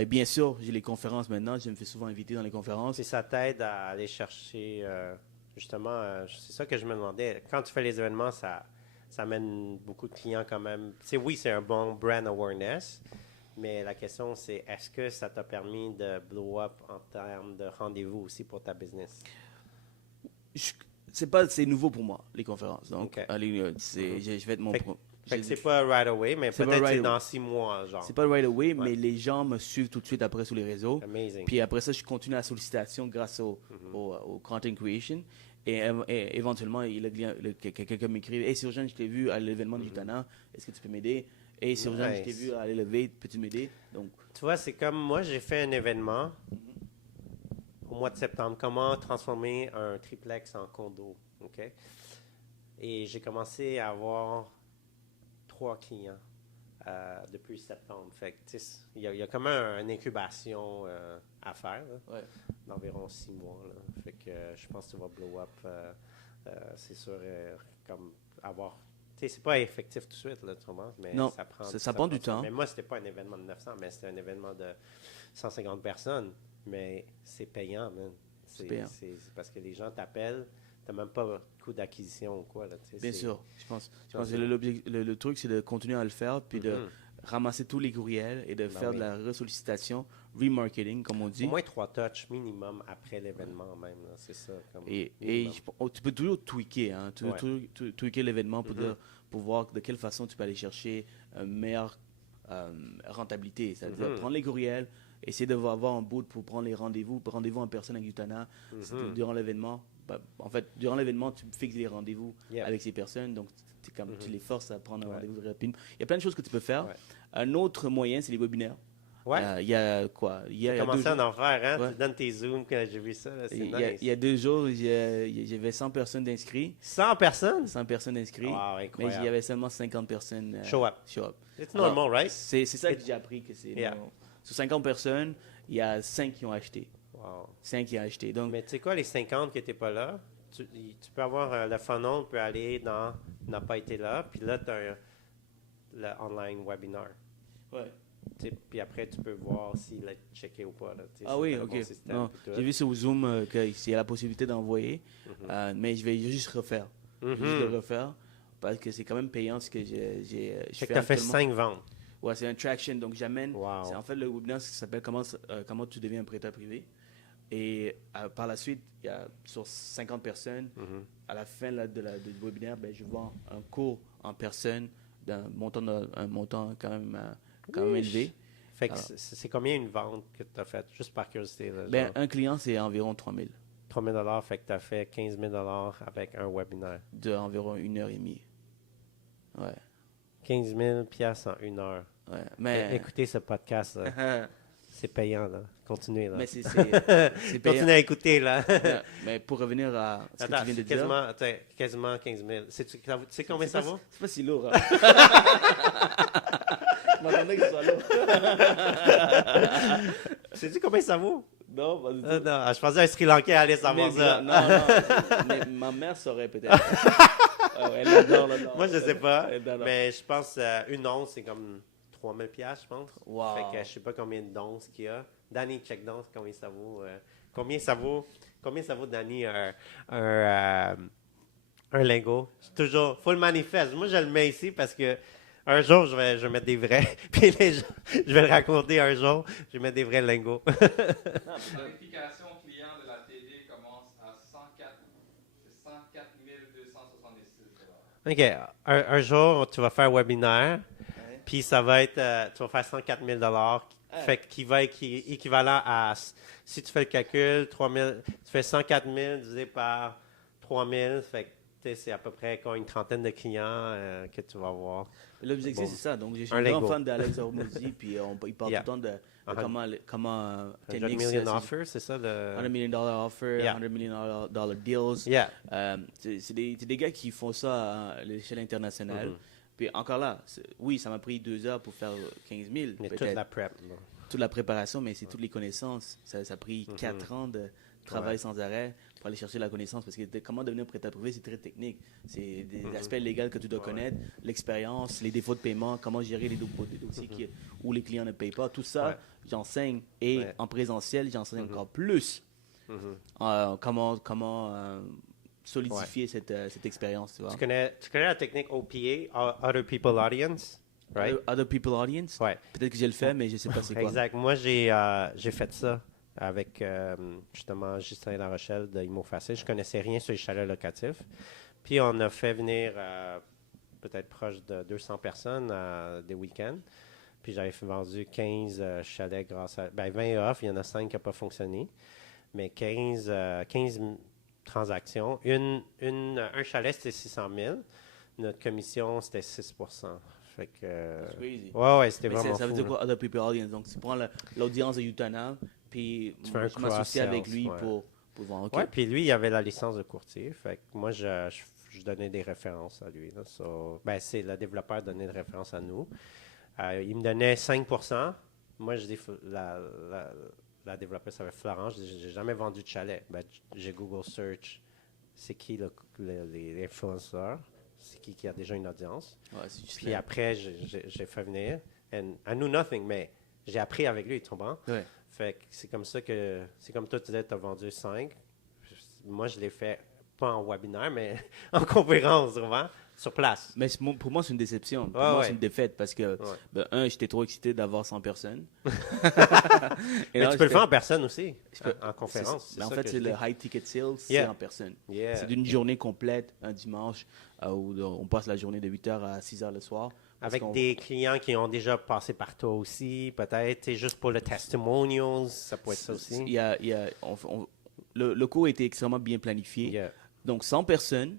Bien sûr, j'ai les conférences maintenant. Je me fais souvent inviter dans les conférences. Et ça t'aide à aller chercher, justement, c'est ça que je me demandais. Quand tu fais les événements, ça amène beaucoup de clients quand même. Oui, c'est un bon brand awareness, mais la question, c'est est-ce que ça t'a permis de blow up en termes de rendez-vous aussi pour ta business? C'est nouveau pour moi, les conférences. Donc, allez, je vais être mon... Fait que c'est pas right away, mais peut-être c'est dans 6 mois, genre. C'est pas right away, mais les gens me suivent tout de suite après sur les réseaux. Amazing. Puis après ça, je continue la sollicitation grâce au content creation. Et éventuellement, quelqu'un m'écrit « Hey, Sir-Jean, je t'ai vu à l'événement du Tana. Est-ce que tu peux m'aider? Hey, Sir-Jean, je t'ai vu à l'Elevate. Peux-tu m'aider? » Donc, tu vois, c'est comme moi, j'ai fait un événement au mois de septembre. Comment transformer un triplex en condo. OK? Et j'ai commencé à avoir 3 clients depuis septembre. Fait que, il y a comme une incubation à faire, d'environ 6 mois. Là. Fait que je pense que tu vas blow up. C'est sûr, comme avoir... c'est pas effectif tout de suite, là, tu comprends? Mais non, ça prend du temps. Mais moi, c'était pas un événement de 900, mais c'était un événement de 150 personnes. Mais c'est payant, man. C'est parce que les gens t'appellent. Tu n'as même pas de coût d'acquisition ou quoi. Là, bien sûr. Je pense que le truc, c'est de continuer à le faire, puis de ramasser tous les courriels et de faire de la ressollicitation, remarketing, comme on dit. Au moins 3 touches minimum après l'événement même. Là, c'est ça. Et tu peux toujours tweaker. Hein, tweaker l'événement pour voir de quelle façon tu peux aller chercher une meilleure rentabilité. C'est-à-dire prendre les courriels, essayer d'avoir un bout pour prendre les rendez-vous en personne avec Utana durant l'événement. En fait, durant l'événement, tu fixes les rendez-vous avec ces personnes, donc tu les forces à prendre un rendez-vous rapidement. Il y a plein de choses que tu peux faire. Un autre moyen, c'est les webinaires. Il y a quoi? Tu as commencé à en faire, hein? Tu donnes tes Zooms, quand j'ai vu ça, c'est nice. Il y a 2 jours, j'avais 100 personnes d'inscrits. 100 personnes? 100 personnes inscrites. Wow, mais il y avait seulement 50 personnes show up. C'est normal, right? C'est ça que j'ai appris, que c'est sur 50 personnes, il y a 5 qui ont acheté. Wow. 5 qui ont acheté. Donc, mais tu sais quoi, les 50 qui n'étaient pas là, tu peux avoir le funnel peut aller dans n'a pas été là, puis là, tu as le online webinar. Ouais. Puis après, tu peux voir s'il a checké ou pas. Là, oui, OK. Bon j'ai vu sur Zoom qu'il y a la possibilité d'envoyer, mais je vais juste refaire. Juste le refaire, parce que c'est quand même payant ce que j'ai fait. Tu as fait 5 ventes. Ouais, c'est un traction. Donc, j'amène. Wow. C'est en fait le webinaire qui s'appelle comment tu deviens un prêteur privé. Et par la suite, il y a sur 50 personnes, à la fin du webinaire, je vends un cours en personne un montant quand même élevé. Fait que Alors. c'est combien une vente que tu as faite, juste par curiosité? Là, Ben, genre? un client, c'est environ 3 000, 3 000 fait que tu as fait 15 000 avec un webinaire. de environ 1 heure et demie. Ouais, 15 000 piastres en 1 heure. ouais. Mais, Écoutez ce podcast, là. C'est payant, là. Continuez, là. mais c'est payant. Continuez à écécouter, là. Mais pour revenir à ce que Attends, tu viens de c'est dire, quasiment 15 000. Tu sais combien ça vaut? c'est pas si lourd. Hein? Je m'attendais que ce soit lourd. Sais-tu combien ça vaut? Non, pas du tout. Non, je pensais un Sri Lankais allait savoir ça. Non, mais ma mère saurait peut-être. Elle adore le nord. Moi, je sais pas. Elle adore. Mais je pense une once, c'est comme 3 000 piastres, je pense. Wow. Fait que je sais pas combien d'onces qu'il y a. Danny, check donc combien ça vaut. Combien ça vaut, Danny, un lingot? C'est toujours full manifeste. Moi, je le mets ici parce que un jour, je vais mettre des vrais. Puis les gens, je vais le raconter un jour. Je vais mettre des vrais lingots. La vérification client de la TD commence à 104 276 $. OK. Un jour, tu vas faire un webinaire. Puis ça va être, tu vas faire 104 000 fait qui va être équivalent à, si tu fais le calcul, 3 000, tu fais 104 000 divisé par 3 000, fait que c'est à peu près une trentaine de clients que tu vas avoir. L'objectif, Bon. c'est ça. Donc, je suis Un un grand Lego. fan d'Alex Hormozy, puis il parle Yeah. tout le temps de comment 100 10X, million offers, c'est ça? Le... $100 million offer, Yeah. $100 million deals. Yeah. C'est des gars qui font ça à l'échelle internationale. Mhm. Puis encore là, oui, ça m'a pris 2 heures pour faire 15 000, Mais toute peut-être. la prep. là. Toute la préparation, mais c'est toutes les connaissances. Ça a pris 4 ans de travail Ouais. sans arrêt pour aller chercher la connaissance. Parce que comment devenir prêt à privé, c'est très technique. C'est des Mhm. aspects légaux que tu dois connaître, l'expérience, les défauts de paiement, comment gérer les dossiers où les clients ne payent pas. Tout ça, Ouais. j'enseigne. Et Ouais. en présentiel, j'enseigne encore plus Mhm. comment solidifier cette expérience. Tu vois. Tu connais la technique OPA, Other People Audience? Right? Other People Audience. Ouais. Peut-être que je le fais, mais je ne sais pas c'est quoi. Exact. Moi, j'ai fait ça avec justement Justin La Rochelle de Imo Facile. Je connaissais rien sur les chalets locatifs. Puis on a fait venir peut-être proche de 200 personnes des week-ends. Puis j'avais vendu 15 chalets grâce à... 20 offres, il y en a 5 qui n'ont pas fonctionné. Mais 15 transactions. Un chalet, c'était 600 000. Notre commission, c'était 6 Fait que... C'est crazy. ouais, c'était Mais vraiment ça veut fou, dire là. quoi, Other People Audience? Donc, tu prends l'audience de Utana, puis Tu fais un je m'associe avec cross-sales, lui ouais. pour voir. OK. Ouais, puis lui, il avait la licence de courtier. Fait que moi, je donnais des références à lui. Là. C'est le développeur donnait des références à nous. Il me donnait 5 Moi, je dis, la développeuse s'appelle Florence. Je dis, j'ai jamais vendu de chalet. J'ai Google Search. C'est qui les influenceurs? C'est qui a déjà une audience? Ouais, c'est juste Puis là. après, j'ai fait venir. And I knew nothing, mais j'ai appris avec lui, tu comprends? Ouais. Fait que c'est comme ça que... C'est comme toi, tu disais, tu as vendu 5. Moi, je l'ai fait pas en webinaire, mais en conférence, vraiment, sur place. Mais pour moi, c'est une déception. Pour Ouais, moi, ouais. c'est une défaite parce que, j'étais trop excité d'avoir 100 personnes. Et Mais là, tu peux le j'étais- faire en personne aussi, peux- en conférence. Mais en ça fait, que c'est je le dis. high ticket sales, c'est Yeah. en personne. Yeah. C'est d'une journée complète, un dimanche, où on passe la journée de 8h à 6h le soir. Parce Avec qu'on- des clients qui ont déjà passé par toi aussi, peut-être. Tu sais, juste pour le testimonials, ça peut être ça aussi. Il y a, le cours a été extrêmement bien planifié. Yeah. Donc, 100 personnes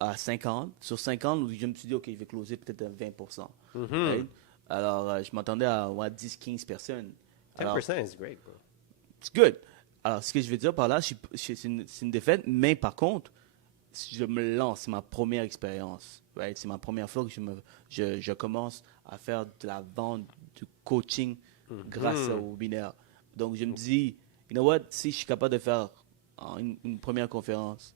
à 50. Sur 50, je me suis dit, OK, je vais closer peut-être à 20%. Right? Alors, je m'attendais à 10-15 personnes. 10% Alors, is great, bro. c'est good. Alors, ce que je veux dire par là, c'est une défaite, mais par contre, si je me lance, c'est ma première expérience. Right? C'est ma première fois que je commence à faire de la vente, du coaching grâce au webinaire. Donc, je me dis, you know what, si je suis capable de faire une première conférence,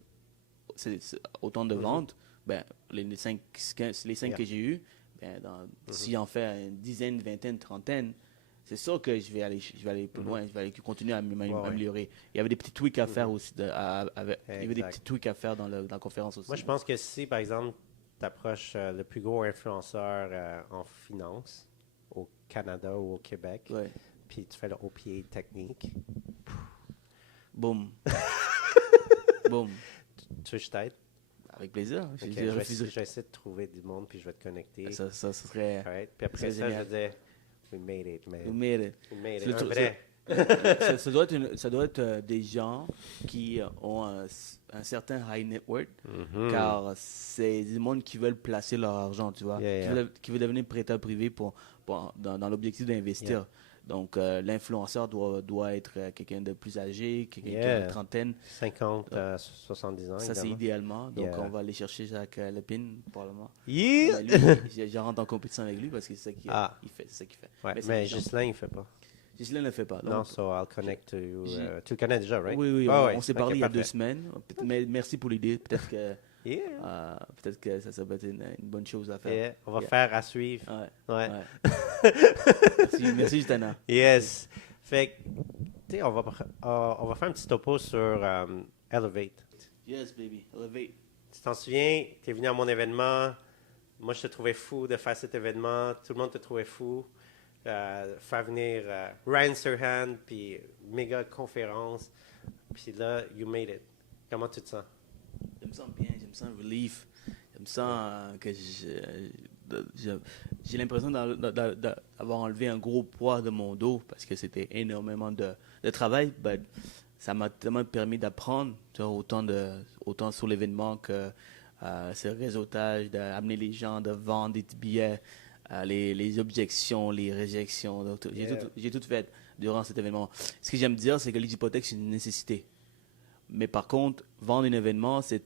c'est autant de ventes, ben, les 5 Yeah. que j'ai eues, ben, si j'en fais une dizaine, vingtaine, trentaine, c'est sûr que je vais aller plus loin, je vais aller continuer à m'améliorer. Il y avait des petits tweaks à faire aussi. Il y avait des Exact. petits tweaks à faire dans la conférence aussi. Moi, je pense que si, par exemple, tu approches le plus gros influenceur en finance au Canada ou au Québec, Ouais. puis tu fais le OPA technique, Boum. Boum. tu je t'aide. Avec plaisir. Ok, J'ai je vais refusé. essayer de trouver du monde, puis je vais te connecter. Ça serait. Alright. Puis après C'est ça, je génial. vais dire, we made it, man. We made it. We made it. C'est le Un truc- vrai. Ça doit être des gens qui ont un certain high net worth, Mhm. car c'est des monde qui veulent placer leur argent, tu vois, Yeah. qui veulent devenir prêteur privé dans l'objectif d'investir. Yeah. Donc, l'influenceur doit être quelqu'un de plus âgé, quelqu'un qui a Yeah. une trentaine. 50 à 70 ans, Ça, c'est évidemment. idéalement. Donc, Yeah. on va aller chercher Jacques Lepine, probablement. Yeah! Lui, je rentre en compétition avec lui parce que c'est ça qu'il Ah. il fait. C'est ça qu'il fait. Ouais, c'est mais méchant. Ghislain, il fait pas. Ghislain ne le fait pas. Non, Donc, so I'll connect to you. j'ai- Tu le connais déjà, right? oui, Ah on, ouais. on s'est Ok, parlé il y a parfait. 2 semaines. Mais merci pour l'idée. Yeah. Peut-être que ça peut être une bonne chose à faire. Yeah. On va Yeah. faire à suivre. Ouais. Ouais. Merci, Justana. Yes. Fait que, tu sais, on va faire un petit topo sur Elevate. Yes, baby. Elevate. Tu t'en souviens, tu es venu à mon événement. Moi, je te trouvais fou de faire cet événement. Tout le monde te trouvait fou. Faire venir Ryan Serhan, puis méga conférence. Puis là, you made it. Comment tu te sens? Je me sens bien, je me sens relief. Je me sens que j'ai l'impression d'avoir enlevé un gros poids de mon dos parce que c'était énormément de travail. But ça m'a tellement permis d'apprendre, tu vois, autant sur l'événement que ce réseautage, d'amener les gens, de vendre des billets, les objections, les réjections. Donc, j'ai tout fait durant cet événement. Ce que j'aime dire, c'est que les hypothèques, c'est une nécessité. Mais par contre, vendre un événement, tu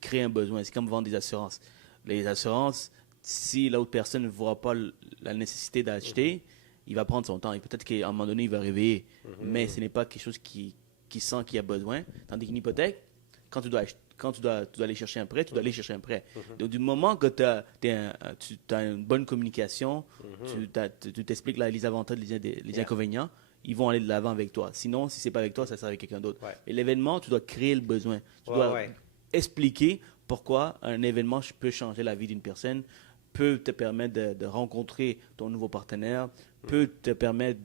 crées un besoin. C'est comme vendre des assurances. Les assurances, si l'autre personne ne voit pas la nécessité d'acheter, il va prendre son temps. Et peut-être qu'à un moment donné, il va réveiller. Mais ce n'est pas quelque chose qui sent qu'il y a besoin. Tandis qu'une hypothèque, quand tu dois aller chercher un prêt, tu dois aller chercher un prêt. Donc, du moment que tu as une bonne communication, tu t'expliques les avantages, les inconvénients, ils vont aller de l'avant avec toi. Sinon, si ce n'est pas avec toi, ça sera avec quelqu'un d'autre. Ouais. Et l'événement, tu dois créer le besoin. Tu dois expliquer pourquoi un événement peut changer la vie d'une personne, peut te permettre de rencontrer ton nouveau partenaire, peut te permettre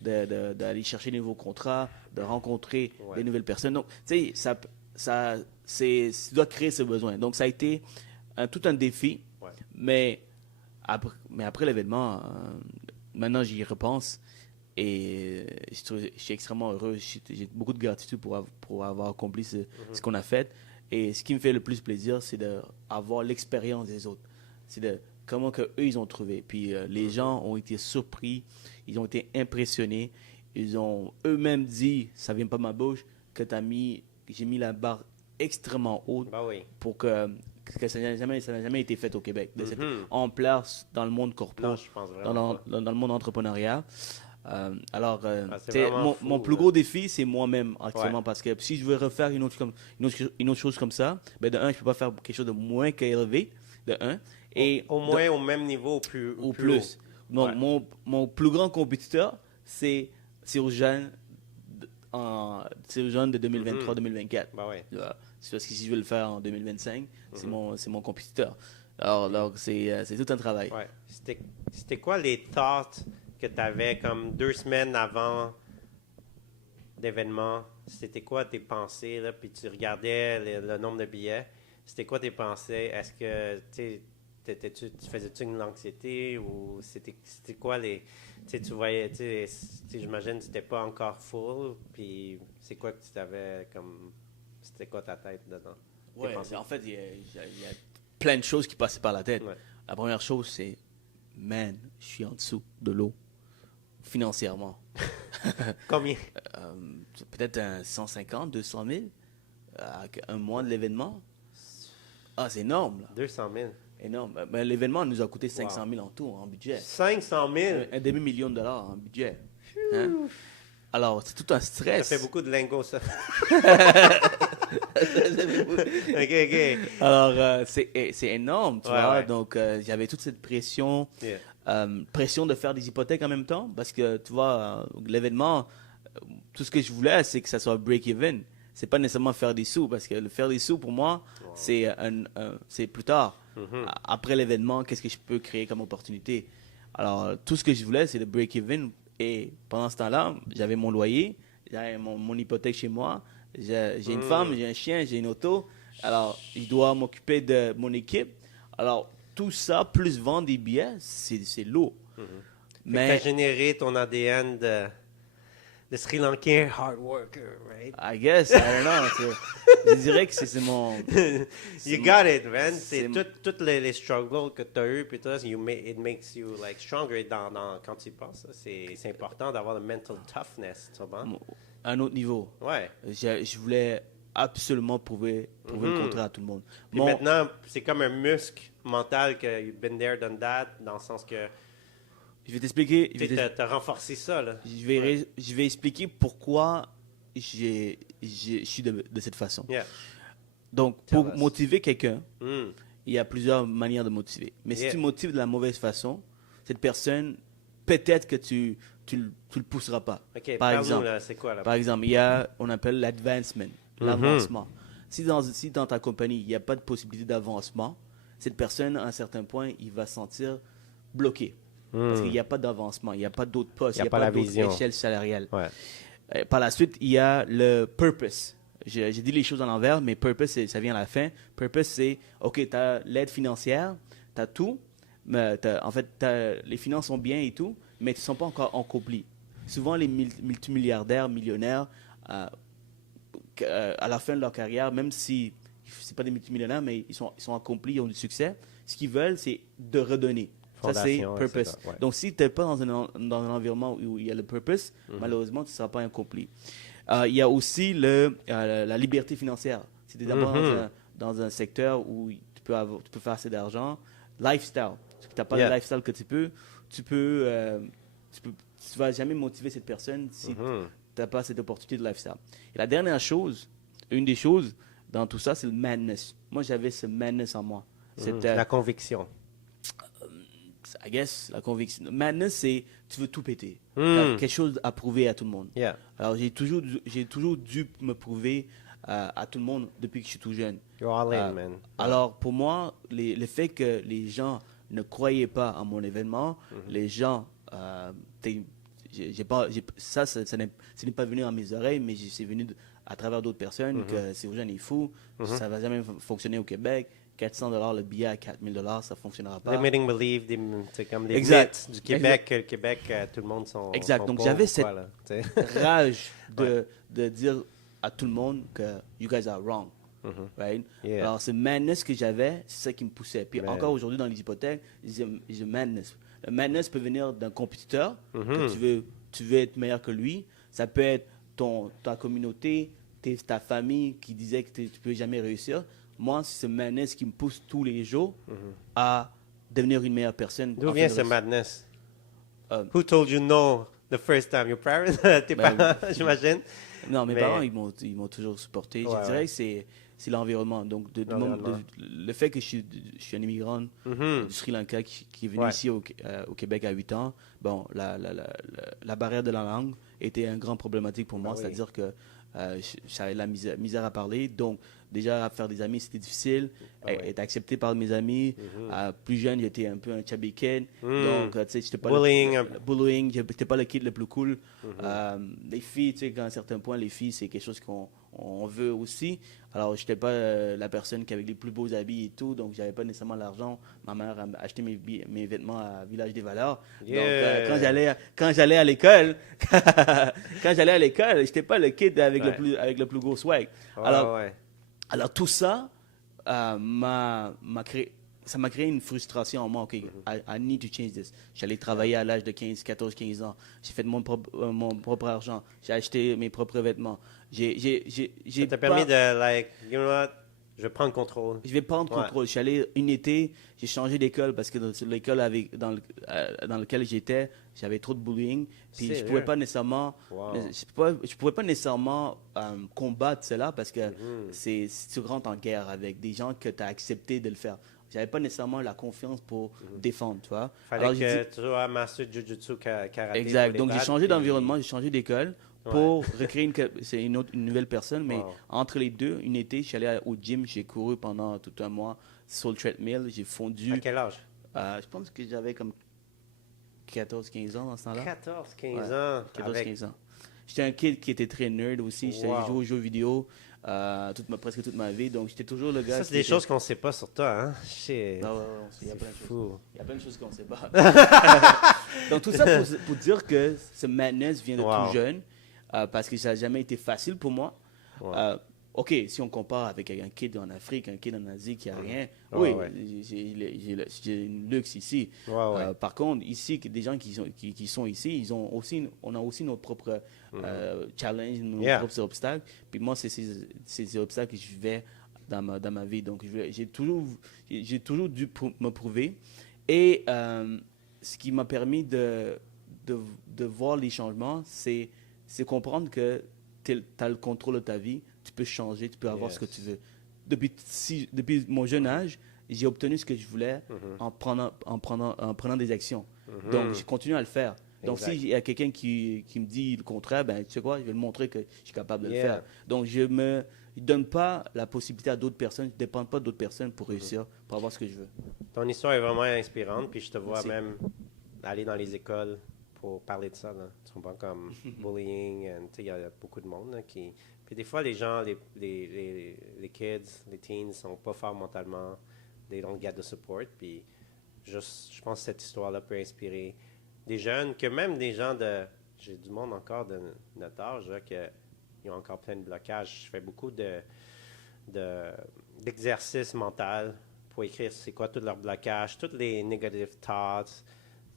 d'aller chercher de nouveaux contrats, de rencontrer des nouvelles personnes. Donc, tu sais, tu dois créer ce besoin. Donc, ça a été tout un défi, mais après l'événement, maintenant j'y repense et je suis extrêmement heureux. J'ai beaucoup de gratitude pour avoir accompli ce qu'on a fait. Et ce qui me fait le plus plaisir, c'est d'avoir l'expérience des autres. C'est de comment que eux ils ont trouvé. Puis les gens ont été surpris, ils ont été impressionnés. Ils ont eux-mêmes dit, ça vient pas de ma bouche, que j'ai mis la barre extrêmement haute pour que ça n'a jamais été fait au Québec. De cette ampleur dans le monde corporel, dans le monde entrepreneurial. Mon plus gros défi, c'est moi-même actuellement, parce que si je veux refaire une autre chose comme ça, ben de un, je peux pas faire quelque chose de moins qu'élevé, de un, et au moins au même niveau, au plus. Donc, mon plus grand compétiteur, c'est Jeanne de 2023-2024. C'est parce que si je veux le faire en 2025, c'est mon compétiteur. Alors c'est tout un travail. Ouais. C'était quoi les thoughts que tu avais comme 2 semaines avant d'événement? C'était quoi tes pensées, là? Puis tu regardais le nombre de billets. C'était quoi tes pensées? Est-ce que tu faisais-tu une anxiété ou c'était quoi les... Tu voyais, j'imagine que tu n'étais pas encore full, puis c'est quoi que tu t'avais comme... C'était quoi ta tête dedans? Ouais, en fait, il y a plein de choses qui passaient par la tête. Ouais. La première chose, c'est, man, je suis en dessous de l'eau, financièrement. Combien? Peut-être 150, 200 000, un mois de l'événement. Ah, c'est énorme, là. 200 000? Énorme. Ben, l'événement nous a coûté 500 000 en tout, en budget. 500 000? Un demi-million de dollars en budget. Hein? Alors, c'est tout un stress. Ça fait beaucoup de lingots, ça. OK. Alors, c'est énorme, tu vois. Ouais. Donc, j'avais toute cette pression, pression de faire des hypothèques en même temps, parce que, tu vois, l'événement, tout ce que je voulais, c'est que ça soit break-even. C'est pas nécessairement faire des sous, parce que le faire des sous, pour moi, c'est plus tard. Après l'événement, qu'est-ce que je peux créer comme opportunité? Alors, tout ce que je voulais, c'est le break-even. Et pendant ce temps-là, j'avais mon loyer, j'avais mon hypothèque chez moi, j'ai une femme, j'ai un chien, j'ai une auto. Alors, je dois m'occuper de mon équipe. Alors, tout ça, plus vendre des billets, c'est lourd. Tu as Mais, généré ton ADN de Sri Lankais hard worker, right? I guess, I don't know. Je dirais que c'est mon... You got it, man. c'est- C'est toutes les struggles que tu as eu, puis tout, it makes you like stronger quand tu y penses. C'est important d'avoir le mental toughness, tu vois? un autre niveau. Ouais. Je voulais absolument prouver le contraire à tout le monde. Puis maintenant, c'est comme un muscle mental que you've been there, done that, dans le sens que Je vais t'expliquer. tu as renforcé ça, là. Je vais expliquer pourquoi je suis de cette façon. Yeah. Donc, Tell pour us. motiver quelqu'un, Mm. il y a plusieurs manières de motiver. Mais Yeah. si tu motives de la mauvaise façon, cette personne, peut-être que tu le pousseras pas. OK, Par parle-nous, exemple, là, c'est quoi, là? Par exemple, il y a, on appelle l'advancement, l'avancement. Si dans ta compagnie, il n'y a pas de possibilité d'avancement, cette personne, à un certain point, il va se sentir bloqué. Parce qu'il n'y a pas d'avancement, il n'y a pas d'autres postes, Il y a il n'y a pas pas la d'autres vision. échelles salariales. Ouais. Par la suite, il y a le purpose. J'ai dit les choses à l'envers, mais purpose, ça vient à la fin. Purpose, c'est, OK, tu as l'aide financière, tu as tout, mais les finances sont bien et tout, mais ils ne sont pas encore accomplis. Souvent, les multimilliardaires, millionnaires, à la fin de leur carrière, même si ce pas des multimillionnaires, mais ils sont accomplis, ils ont du succès, ce qu'ils veulent, c'est de redonner. Ça, c'est Fondation, purpose. c'est ça, ouais. Donc, si tu n'es pas dans un environnement où il y a le purpose, malheureusement, tu ne seras pas accompli. Il y a aussi la liberté financière. Si tu es d'abord dans un secteur où tu peux faire assez d'argent, lifestyle. Si tu n'as pas Yeah. le lifestyle que tu vas jamais motiver cette personne si tu n'as pas cette opportunité de lifestyle. Et la dernière chose, une des choses dans tout ça, c'est le madness. Moi, j'avais ce madness en moi. C'était, La conviction. I guess, la conviction. Madness, c'est tu veux tout péter. Tu as quelque chose à prouver à tout le monde. Yeah. Alors, j'ai toujours dû me prouver à tout le monde depuis que je suis tout jeune. You're all in, man. Alors, pour moi, le fait que les gens ne croyaient pas en mon événement, les gens, ce n'est pas venu à mes oreilles, mais c'est venu à travers d'autres personnes que c'est aux gens, il est fou, ça ne va jamais fonctionner au Québec. $400 le billet à $4,000, ça ne fonctionnera pas. Limiting belief, c'est comme des Exact. mythes du Québec. Que le Québec, tout le monde sont Exact. sont Donc, pauvres j'avais ou cette quoi, là, tu sais. rage de dire à tout le monde que you guys are wrong. Right? Yeah. Alors, ce madness que j'avais, c'est ça qui me poussait. Puis Man. encore aujourd'hui, dans les hypothèques, j'ai madness. Le madness peut venir d'un compétiteur, que tu veux être meilleur que lui. Ça peut être ta communauté, ta famille qui disait que tu ne peux jamais réussir. Moi, c'est ce madness qui me pousse tous les jours à devenir une meilleure personne. D'où en vient fin ce de- madness? Um, Who told you no the first time? Your parents? Tes Ben, parents, j'imagine? Non, mes Mais- parents, ils m'ont toujours supporté. Ouais, Je dirais ouais. que c'est l'environnement. Donc, L'environnement. le fait que je suis un immigrant du Sri Lanka qui est venu Ouais. ici au Québec à 8 ans, bon, la barrière de la langue était un grand problématique pour moi. Ah oui. C'est-à-dire que j'avais la misère à parler. Donc, déjà, à faire des amis, c'était difficile. Ah ouais. Être accepté par mes amis. Plus jeune, j'étais un peu un chubby kid. Donc, tu sais, j'étais pas Bullying. bullying, j'étais pas le kid le plus cool. Les filles, tu sais, qu'à un certain point, les filles, c'est quelque chose qu'on veut aussi. Alors, j'étais pas la personne qui avait les plus beaux habits et tout, donc j'avais pas nécessairement l'argent. Ma mère a acheté mes vêtements à Village des Valeurs. Yeah. Donc, quand j'allais à l'école, j'étais pas le kid avec Ouais. avec le plus gros swag. Ouais, Alors, ouais. alors tout ça ça m'a créé une frustration en moi. OK, I need to change this. J'allais travailler à l'âge de 14, 15 ans. J'ai fait de mon propre argent. J'ai acheté mes propres vêtements. Ça t'a permis de, like, you know what? Je vais prendre contrôle. Je vais prendre Ouais. contrôle. Je suis allé une été, j'ai changé d'école parce que dans l'école dans laquelle j'étais, j'avais trop de bullying. Puis je Sérieux? pouvais pas nécessairement, Wow. je pouvais pas nécessairement combattre cela parce que si tu rentres en guerre avec des gens que tu as accepté de le faire. J'avais pas nécessairement la confiance pour défendre, tu vois. Fallait Alors, j'ai que tu sois master Jiu-Jitsu, karaté. Exact. pour les Donc, j'ai battre, changé puis- d'environnement, j'ai changé d'école pour recréer c'est une nouvelle personne. Mais Wow. entre les deux, une été, je suis allé au gym, j'ai couru pendant tout un mois sur le treadmill, j'ai fondu. À quel âge? Je pense que j'avais comme 14-15 ans dans ce temps-là. 14, 15 Ouais. ans. 14-15 Avec... ans. J'étais un kid qui était très nerd aussi. Wow. J'ai joué aux jeux vidéo. presque toute ma vie. Donc, j'étais toujours le gars Ça, c'est des choses qu'on ne sait pas sur toi, hein? Il Non, il y a c'est plein de choses. fou. Il y a plein de choses qu'on ne sait pas. Donc, tout ça pour dire que ce madness vient de Wow. tout jeune, parce que ça n'a jamais été facile pour moi. Wow. OK, si on compare avec un kid en Afrique, un kid en Asie qui n'a rien, Ouais, oui, ouais. j'ai une luxe ici. Ouais, ouais. Par contre, ici, des gens qui sont ici, on a aussi nos propres challenges, nos Yeah. propres obstacles. Puis moi, c'est ces obstacles que je vivais dans ma vie. Donc, j'ai toujours dû me prouver. Et ce qui m'a permis de voir les changements, c'est comprendre que tu as le contrôle de ta vie, tu peux changer, tu peux avoir ce que tu veux. Depuis mon jeune âge, j'ai obtenu ce que je voulais en prenant des actions. Donc, j'ai continué à le faire. Donc, Exact. s'il y a quelqu'un qui me dit le contraire, ben, tu sais quoi, je vais lui montrer que je suis capable de le Yeah. faire. Donc, je ne donne pas la possibilité à d'autres personnes, je ne dépends pas d'autres personnes pour réussir, pour avoir ce que je veux. Ton histoire est vraiment inspirante, puis je te vois Merci. même aller dans les écoles pour parler de ça. Là. Tu comprends, comme bullying, tu sais, il y a beaucoup de monde là, qui... Puis des fois, les gens, les kids, les teens, sont pas forts mentalement. They don't get the support. Puis je pense que cette histoire-là peut inspirer des jeunes, que même des gens de... J'ai du monde encore de notre âge, là, qui ont encore plein de blocages. Je fais beaucoup d'exercices mentaux pour écrire c'est quoi tous leurs blocages, tous les negative thoughts.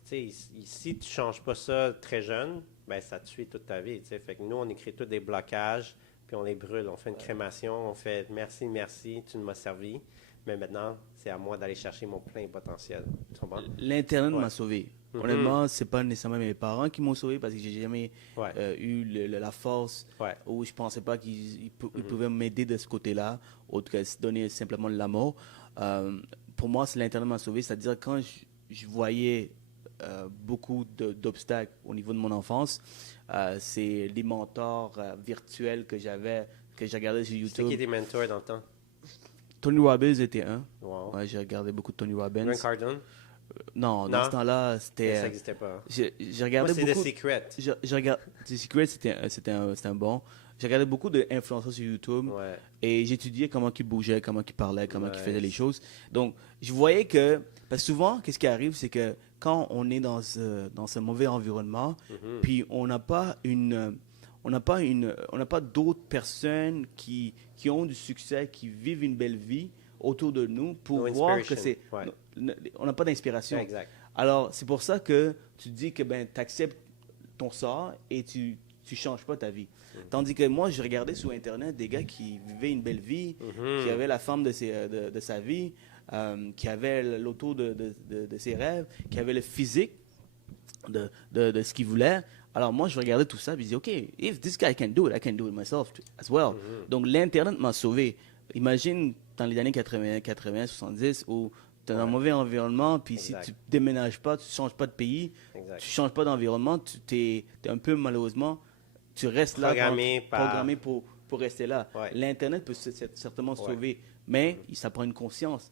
Tu sais, si tu ne changes pas ça très jeune, ben ça te suit toute ta vie. Tu sais. Fait que nous, on écrit tous des blocages, puis on les brûle. On fait une crémation, on fait merci, merci, tu m'as servi. Mais maintenant, c'est à moi d'aller chercher mon plein potentiel. Tu comprends? L'Internet Ouais. m'a sauvé. Mhm. Honnêtement, c'est pas nécessairement mes parents qui m'ont sauvé parce que j'ai jamais Ouais. eu la force Ouais. où je pensais pas qu'ils pouvaient m'aider de ce côté-là, autre que se donner simplement de l'amour. Pour moi, c'est l'Internet m'a sauvé, c'est-à-dire quand je voyais beaucoup d'obstacles au niveau de mon enfance, c'est les mentors virtuels que j'ai regardé sur C'était qui YouTube. tes mentors dans le temps? Tony Robbins était un. Wow. Ouais, j'ai regardé beaucoup de Tony Robbins. Grant Cardone? Non, dans Non? ce temps-là, Ça c'était. n'existait pas. J'ai Moi, regardé c'est The beaucoup. Secret. Je regarde. The Secret, c'était un bon. J'ai regardé beaucoup d'influenceurs sur YouTube Ouais. et j'étudiais comment ils bougeaient, comment ils parlaient, comment ils faisaient les Nice. choses. Donc, je voyais que. Parce que souvent, qu'est-ce qui arrive, c'est que quand on est dans ce mauvais environnement, puis on n'a pas d'autres personnes qui ont du succès, qui vivent une belle vie autour de nous pour No voir que inspiration. c'est. Ouais. On n'a pas d'inspiration. Exact. Alors, c'est pour ça que tu dis que tu acceptes ton sort et tu changes pas ta vie. Tandis que moi, je regardais sur Internet des gars qui vivaient une belle vie, qui avaient la femme de sa vie, qui avaient l'auto de ses rêves, qui avaient le physique de ce qu'ils voulaient. Alors moi, je regardais tout ça et je disais, OK, if this guy can do it, I can do it myself as well. Donc l'Internet m'a sauvé. Imagine dans les années 80, 70, où tu es dans un mauvais environnement, puis si Exact. tu déménages pas, tu changes pas de pays, Exact. tu changes pas d'environnement, tu es un peu malheureusement, tu restes là, programmé pour rester là. Ouais. L'Internet peut certainement Ouais. sauver, mais ça prend une conscience.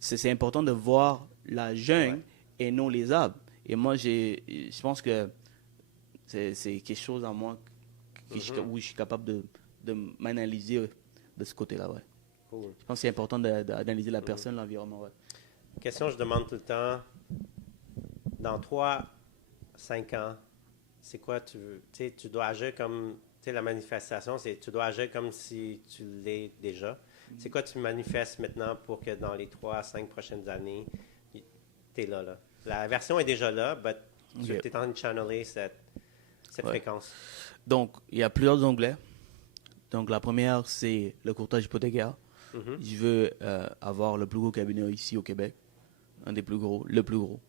C'est important de voir la jungle et non les arbres. Et moi, je pense que c'est quelque chose en moi où je suis capable de m'analyser de ce côté-là. Ouais. Cool. Je pense que c'est important d'analyser la personne, l'environnement. Ouais. Question, je demande tout le temps. Dans 3, 5 ans, c'est quoi tu veux? Tu sais, tu dois agir comme... Tu sais, la manifestation, c'est tu dois agir comme si tu l'es déjà. C'est quoi tu manifestes maintenant pour que dans les 3 à 5 prochaines années, tu es là? La version est déjà là, mais tu Ok. es en train de channeler cette Ouais. fréquence. Donc, il y a plusieurs onglets. Donc, la première, c'est le courtage hypothécaire. Je veux avoir le plus gros cabinet ici au Québec. Un des plus gros, le plus gros.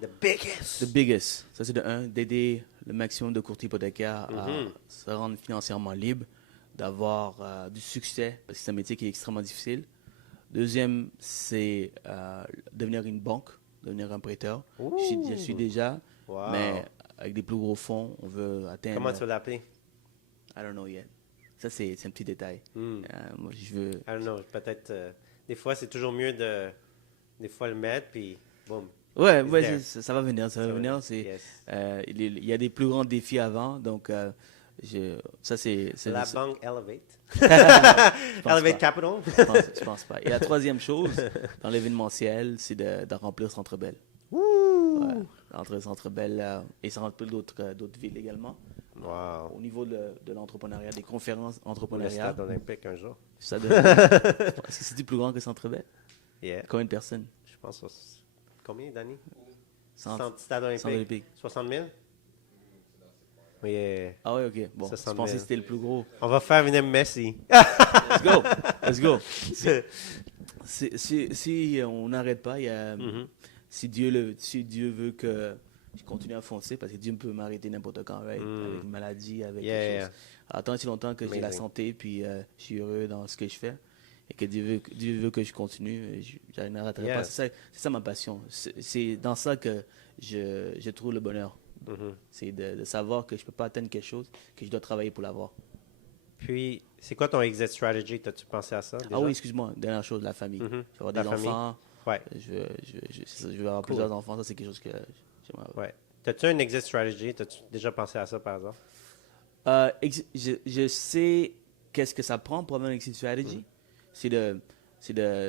The biggest! The biggest. Ça, c'est de un, d'aider le maximum de courtiers hypothécaires à se rendre financièrement libre, d'avoir du succès, parce que c'est un métier qui est extrêmement difficile. Deuxième, c'est devenir une banque, devenir un prêteur. Je suis déjà, Wow. mais avec des plus gros fonds, on veut atteindre... Comment tu vas l'appeler? I don't know yet. Ça, c'est un petit détail. Moi, je veux... I don't know, peut-être... des fois, c'est toujours mieux de... Des fois, le mettre, puis boum. Ouais, there. ça va venir, ça va venir. C'est, Yes. il y a des plus grands défis avant, donc Ça, c'est La banque Elevate. je pense Elevate pas. Capital. Je pense pas. Et la troisième chose, dans l'événementiel, c'est de remplir Centre Bell. Wouh! Ouais, rentrer Centre Bell et ça remplir d'autres villes également. Wow. Au niveau de l'entrepreneuriat, des conférences Ou le entrepreneuriales. stade olympique un jour. Ça donne- Est-ce que c'est plus grand que Centre Bell? Yeah. Combien de personnes? Je pense que combien d'années? Centre Stade olympique. Centre olympique. 60 000? Oui. Ah oui, ok. Bon, je 60 000. pensais que c'était le plus gros. On va faire venir Messi. Let's go! Let's go! Si on n'arrête pas, il y a, Mhm. si Dieu veut que je continue à foncer, parce que Dieu peut m'arrêter n'importe quand, right? Avec une maladie, avec quelque Yeah. chose. Alors, tant si longtemps que j'ai la Amazing. santé, puis je suis heureux dans ce que je fais, et que Dieu veut que je continue, je n'arrêterai Yeah. pas. C'est ça ma passion. C'est dans ça que je trouve le bonheur. Mhm. C'est de savoir que je ne peux pas atteindre quelque chose, que je dois travailler pour l'avoir. Puis, c'est quoi ton exit strategy? T'as-tu pensé à ça? Déjà? Ah oui, excuse-moi, dernière chose, la famille. Mhm. Je vais avoir La des famille. enfants. Ouais. Je veux avoir Cool. plusieurs enfants. Ça, c'est quelque chose que j'aimerais avoir. Ouais. T'as-tu un exit strategy? T'as-tu déjà pensé à ça par hasard? Je sais qu'est-ce que ça prend pour avoir un exit strategy. C'est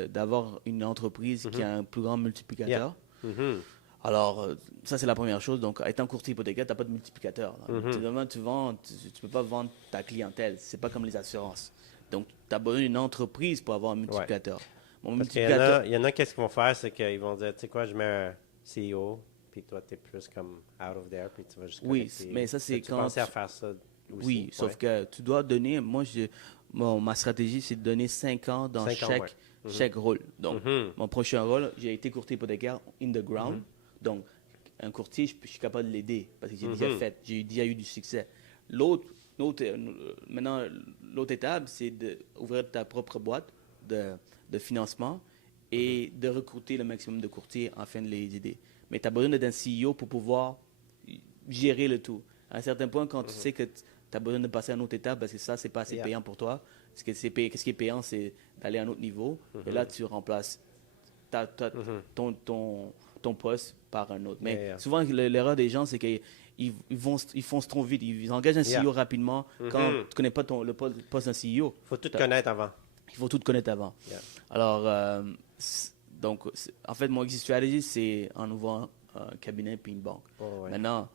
d'avoir une entreprise qui a un plus grand multiplicateur. Mhm. Alors, ça, c'est la première chose. Donc, étant courtier hypothécaire, tu n'as pas de multiplicateur. Demain, tu vends, tu ne peux pas vendre ta clientèle. C'est pas comme les assurances. Donc, tu as besoin d'une entreprise pour avoir un multiplicateur. Mon Parce qu'il multiplicateur, y en a, qu'est-ce qu'ils vont faire? C'est qu'ils vont dire, tu sais quoi, je mets un CEO, puis toi, tu es plus comme out of there, puis tu vas juste Oui, connecter. mais ça, c'est Tu quand pensais à tu- faire ça aussi? oui, sauf Ouais. que tu dois donner. Ma stratégie, c'est de donner 5 ans dans 5 ans, chaque, ouais. chaque rôle. Donc, Mhm. mon prochain rôle, j'ai été courtier hypothécaire in the ground. Donc, un courtier, je suis capable de l'aider parce que j'ai déjà fait, j'ai déjà eu du succès. Maintenant, l'autre étape, c'est d'ouvrir ta propre boîte de financement et de recruter le maximum de courtiers afin de les aider. Mais tu as besoin d'être un CEO pour pouvoir gérer le tout. À un certain point, quand tu sais que tu as besoin de passer à une autre étape, parce que ça, c'est pas assez payant pour toi. Ce qui est payant, c'est d'aller à un autre niveau. Et là, tu remplaces ton poste par un autre. Mais souvent, l'erreur des gens, c'est qu'ils foncent trop vite. Ils engagent un CEO rapidement quand tu ne connais pas le poste d'un CEO. Faut tout connaître avant. Il faut tout connaître avant. Yeah. Alors, donc, en fait, mon exit strategy, c'est en ouvrant un cabinet puis une banque. Oh, ouais. Maintenant,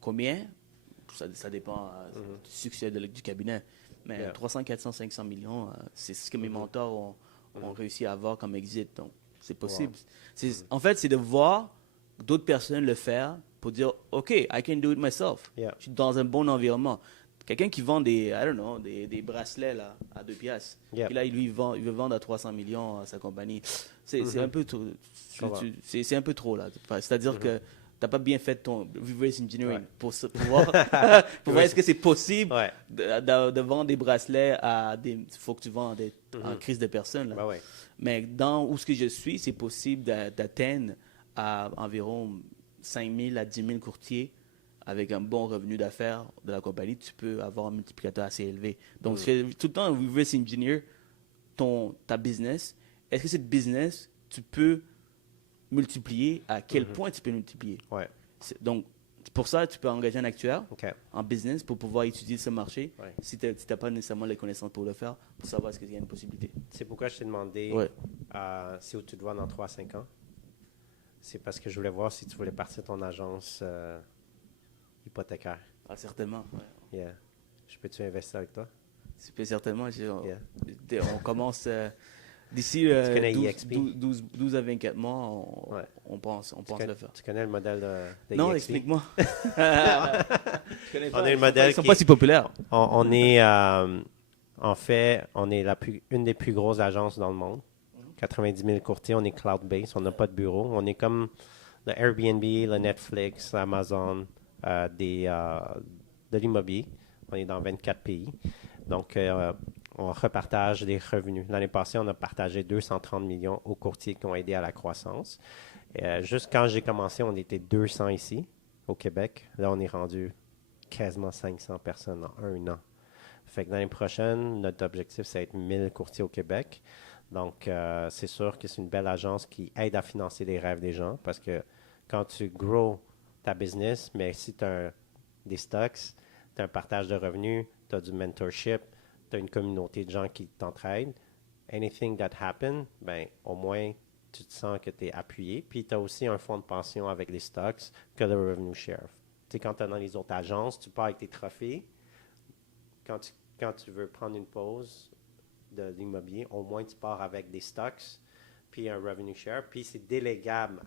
combien? Ça dépend du succès du cabinet. Mais 300, 400, 500 millions, c'est ce que mes mentors ont réussi à avoir comme exit. Donc, c'est possible. En fait, c'est de voir d'autres personnes le faire pour dire, OK, I can do it myself. Yeah. Je suis dans un bon environnement. Quelqu'un qui vend des bracelets là, à 2 piastres. Yeah. Puis là, il veut vendre à 300 millions à sa compagnie. C'est un peu trop. C'est un peu trop là. C'est-à-dire que tu n'as pas bien fait ton reverse engineering pour voir est-ce que c'est possible Ouais. de vendre des bracelets à des. Il faut que tu vends en crise de personnes. Là. Ben ouais. Mais dans où ce que je suis, c'est possible d'atteindre à environ 5 000 à 10 000 courtiers avec un bon revenu d'affaires de la compagnie. Tu peux avoir un multiplicateur assez élevé. Donc, c'est tout le temps reverse engineer ta business. Est-ce que cette business, tu peux multiplier? À quel point tu peux multiplier? Ouais. Donc, pour ça, tu peux engager un actuaire OK. en business pour pouvoir étudier ce marché. Ouais. Si tu n'as pas nécessairement les connaissances pour le faire, pour savoir est-ce qu'il y a une possibilité. C'est pourquoi je t'ai demandé Ouais. c'est où tu te vois dans 3 à 5 ans. C'est parce que je voulais voir si tu voulais partir ton agence hypothécaire. Ah, certainement. Ouais. Yeah. Je peux-tu investir avec toi? Certainement. Yeah. On commence d'ici connais EXP? 12 à 24 mois, Ouais. on pense le faire. Tu connais le modèle de Non, EXP? explique-moi. Je connais pas. On est le modèle Ils sont qui- pas si populaires. On est, en fait, on est une des plus grosses agences dans le monde. 90 000 courtiers, on est cloud-based, on n'a pas de bureau. On est comme le Airbnb, le Netflix, l'Amazon, de l'immobilier. On est dans 24 pays. Donc, on repartage les revenus. L'année passée, on a partagé 230 millions aux courtiers qui ont aidé à la croissance. Juste quand j'ai commencé, on était 200 ici, au Québec. Là, on est rendu quasiment 500 personnes en un an. Fait que l'année prochaine, notre objectif, c'est d'être 1000 courtiers au Québec. Donc, c'est sûr que c'est une belle agence qui aide à financer les rêves des gens parce que quand tu grows ta business, mais si tu as des stocks, tu as un partage de revenus, tu as du mentorship, tu as une communauté de gens qui t'entraident. Anything that happen, ben, au moins, tu te sens que tu es appuyé. Puis, tu as aussi un fonds de pension avec les stocks que le revenue share. Tu sais, quand tu es dans les autres agences, tu pars avec tes trophées. Quand tu veux prendre une pause de l'immobilier, au moins, tu pars avec des stocks, puis un revenue share. Puis, c'est délégable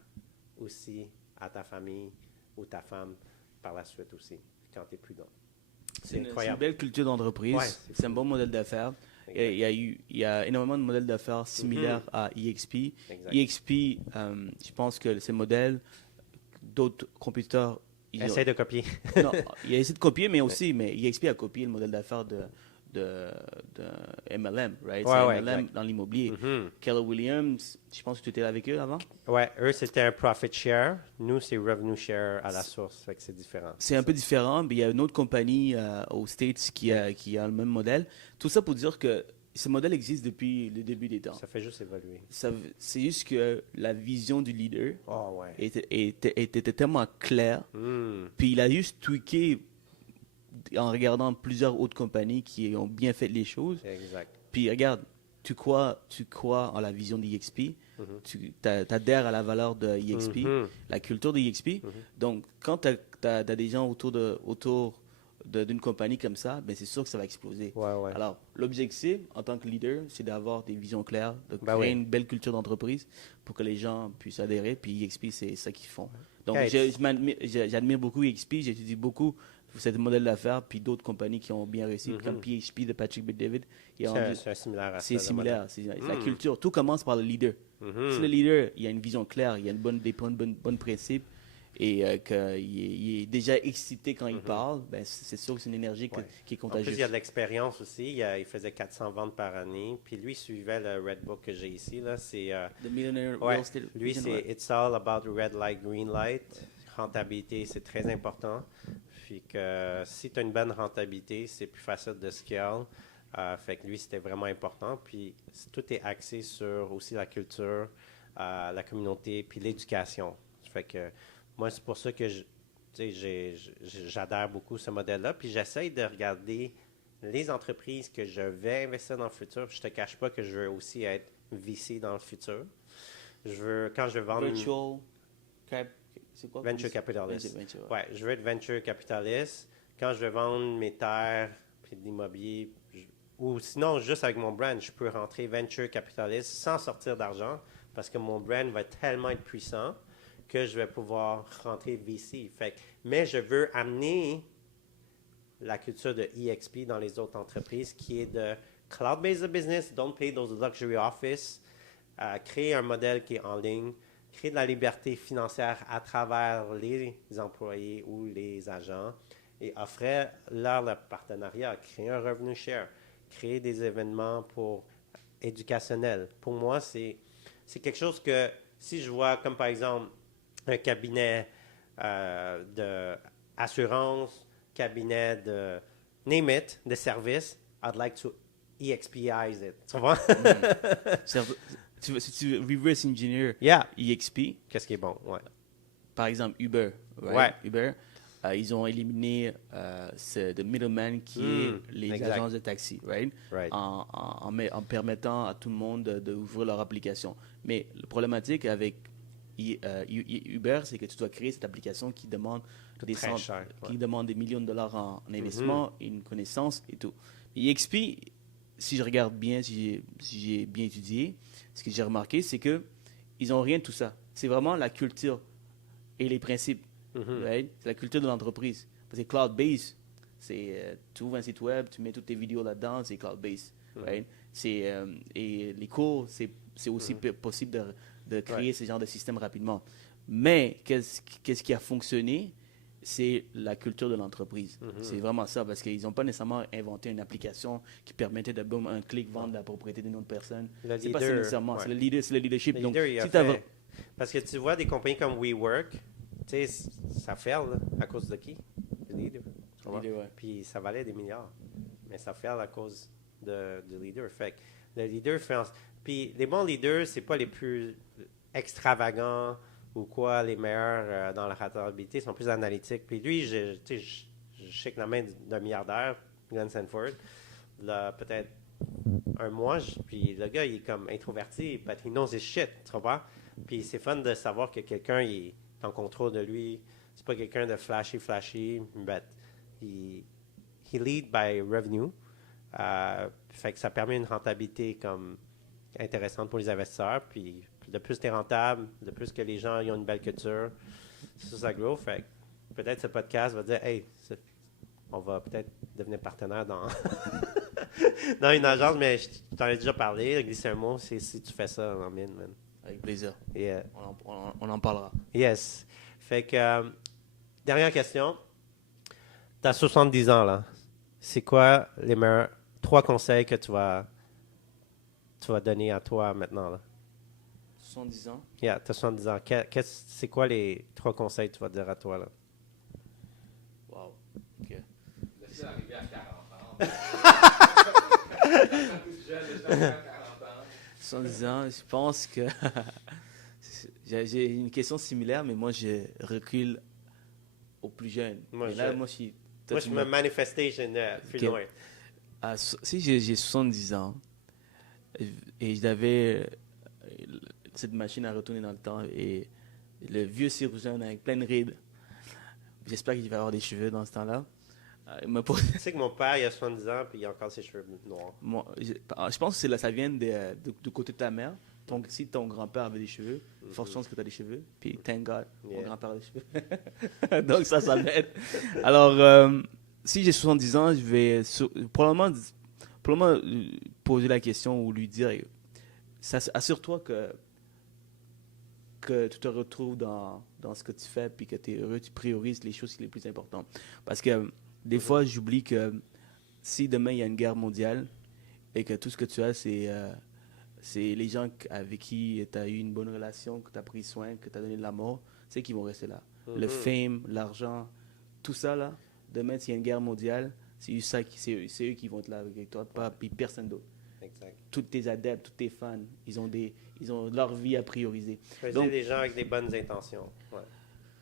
aussi à ta famille ou ta femme par la suite aussi, quand tu n'es plus là. C'est une belle culture d'entreprise. Ouais, c'est un bon modèle d'affaires. Il y a énormément de modèles d'affaires similaires à EXP. Exact. EXP, je pense que ces modèles, d'autres compétiteurs... Essaye de copier. Non, il a essayé de copier, mais EXP a copié le modèle d'affaires de MLM, right? Ouais, c'est ouais, MLM exact. dans l'immobilier. Keller Williams, je pense que tu étais là avec eux avant. Ouais, eux, c'était un profit share. Nous, c'est revenue share à la source. Fait que c'est différent. C'est un peu différent, mais il y a une autre compagnie aux States qui a le même modèle. Tout ça pour dire que ce modèle existe depuis le début des temps. Ça fait juste évoluer. C'est juste que la vision du leader Oh, ouais. était tellement claire, puis il a juste tweaké en regardant plusieurs autres compagnies qui ont bien fait les choses. Exact. Puis regarde, tu crois en la vision d'EXP, tu adhères à la valeur de EXP, la culture d'EXP. Donc, quand tu as des gens autour d'une compagnie comme ça, ben c'est sûr que ça va exploser. Ouais, ouais. Alors, l'objectif en tant que leader, c'est d'avoir des visions claires, de Ben créer oui. une belle culture d'entreprise pour que les gens puissent adhérer. Puis EXP, c'est ça qu'ils font. Donc, Hey, j'admire beaucoup EXP, j'étudie beaucoup ce modèle d'affaires, puis d'autres compagnies qui ont bien réussi, comme PHP de Patrick Bet-David. C'est similaire à ça. C'est le similaire, modèle. c'est la culture. Tout commence par le leader. Si le leader, il a une vision claire, il a des bons principes, et qu'il est déjà excité quand il parle, ben c'est sûr que c'est une énergie qui est En plus, contagieuse. il y a de l'expérience aussi. Il faisait 400 ventes par année. Puis lui, il suivait le Red Book que j'ai ici. Là. C'est, The Millionaire ouais, Real Estate lui, Vision, c'est ouais. It's all about red light, green light. Rentabilité, c'est très important. Puis que si tu as une bonne rentabilité, c'est plus facile de scale. Fait que lui, c'était vraiment important. Puis tout est axé sur aussi la culture, la communauté, puis l'éducation. Fait que moi, c'est pour ça que j'adhère beaucoup à ce modèle-là. Puis j'essaye de regarder les entreprises que je vais investir dans le futur. Puis je te cache pas que je veux aussi être VC dans le futur. Quand je vais vendre... C'est quoi? Venture capitalist. Venture, Ouais, je veux être venture capitalist. Quand je vais vendre mes terres puis de l'immobilier, ou sinon, juste avec mon brand, je peux rentrer venture capitalist sans sortir d'argent parce que mon brand va tellement être puissant que je vais pouvoir rentrer VC. Mais je veux amener la culture de EXP dans les autres entreprises qui est de cloud-based business, don't pay those luxury office, créer un modèle qui est en ligne, créer de la liberté financière à travers les employés ou les agents et offrir leur le partenariat, créer un revenu share, créer des événements éducationnels. Pour moi, c'est quelque chose que si je vois comme par exemple un cabinet d'assurance, cabinet de name it, de service, I'd like to EXPize it. Tu vois? Si tu veux reverse engineer Yeah. EXP, Qu'est-ce qui est bon? Ouais. par exemple Uber, right? Ouais. Uber, ils ont éliminé the middleman qui est les exact. agences de taxi, right? Right. En permettant à tout le monde d'ouvrir leur application. Mais la problématique avec Uber, c'est que tu dois créer cette application qui demande très cher, qui demande des millions de dollars en investissement, et une connaissance et tout. EXP, si je regarde bien, si j'ai bien étudié, ce que j'ai remarqué, c'est que ils n'ont rien de tout ça. C'est vraiment la culture et les principes. Right? C'est la culture de l'entreprise. Parce que cloud-based, c'est tu ouvres un site web, tu mets toutes tes vidéos là-dedans, c'est cloud-based. Right? Et les cours, c'est aussi possible de créer ce genre de système rapidement. Mais qu'est-ce qui a fonctionné? C'est la culture de l'entreprise. C'est vraiment ça, parce qu'ils n'ont pas nécessairement inventé une application qui permettait de, boum, un clic, vendre la propriété d'une autre personne. C'est pas ça nécessairement. Ouais. C'est le leadership. Le Donc, leader, il a si t'as fait- Parce que tu vois des compagnies comme WeWork, tu sais, ça fait à cause de qui? Le leader. Tu vois? Leader, ouais. Puis ça valait des milliards. Mais ça fait à cause du leader. Fait que le leader fait... Puis les bons leaders, c'est pas les plus extravagants ou quoi, les meilleurs dans la rentabilité, ils sont plus analytiques. Puis lui, je je sais que la main d'un milliardaire, Glenn Sanford, là, peut-être un mois, puis le gars, il est comme introverti, but he knows his shit, tu comprends? Puis c'est fun de savoir que quelqu'un il est en contrôle de lui. C'est pas quelqu'un de flashy, but he lead by revenue. Fait que ça permet une rentabilité comme intéressante pour les investisseurs. Puis de plus tu es rentable, de plus que les gens ils ont une belle culture, ça grow. Fait que peut-être ce podcast va dire, hey, on va peut-être devenir partenaire dans, dans une agence, mais je t'en ai déjà parlé. Glisser un mot, si tu fais ça, en mine, man. Avec plaisir. Yeah. On en parlera. Yes. Fait que, dernière question. Tu as 70 ans, là. C'est quoi les meilleurs 3 conseils que tu vas donner à toi maintenant, là? 70 ans. Yeah, tu as 70 ans. C'est quoi les 3 conseils que tu vas dire à toi, là? Wow. OK. Laissez arriver à 40 ans. Tout jeune, déjà à 40 ans. 70 ans, je pense que j'ai une question similaire, mais moi, je recule au plus jeune. Moi, Et là, je- moi, je suis... Moi, je me manifestation plus Ok. loin. Si j'ai 70 ans et j'avais cette machine à retourner dans le temps et le vieux chirurgien avec plein de rides, j'espère qu'il va avoir des cheveux dans ce temps-là. Tu sais que mon père, il a 70 ans, puis il a encore ses cheveux noirs. Je pense que ça vient du côté de ta mère. Donc, si ton grand-père avait des cheveux, forte chance que tu as des cheveux. Puis, thank God, mon Yeah. grand-père a des cheveux. Donc, ça m'aide. Alors, si j'ai 70 ans, je vais probablement poser la question ou lui dire assure-toi que tu te retrouves dans ce que tu fais puis que tu es heureux, tu priorises les choses les plus importantes. Parce que des fois, j'oublie que si demain il y a une guerre mondiale et que tout ce que tu as, c'est les gens avec qui tu as eu une bonne relation, que tu as pris soin, que tu as donné de l'amour, c'est qui vont rester là. Le fame, l'argent, tout ça là, demain s'il y a une guerre mondiale, c'est eux qui vont être là avec toi, pas puis personne d'autre. Exact. Tous tes adeptes, tous tes fans, ils ont leur vie à prioriser. Choisir Donc, des gens avec des bonnes intentions. Ouais,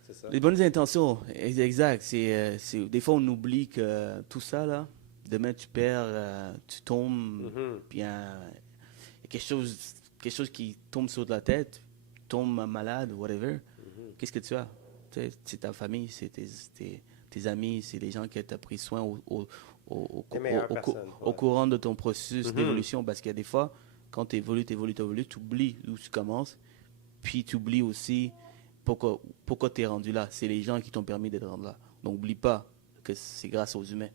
c'est ça. les bonnes intentions, exact. Des fois, on oublie que tout ça, là, demain, tu perds, tu tombes, puis il y a quelque chose qui tombe sur ta tête, tu tombes malade, whatever. Qu'est-ce que tu as? C'est ta famille, c'est tes amis, c'est les gens qui t'ont pris soin Les meilleures personnes, au ouais. courant de ton processus d'évolution. Parce qu'il y a des fois, quand tu évolues, tu oublies où tu commences, puis tu oublies aussi pourquoi tu es rendu là. C'est les gens qui t'ont permis d'être rendu là. Donc, n'oublie pas que c'est grâce aux humains.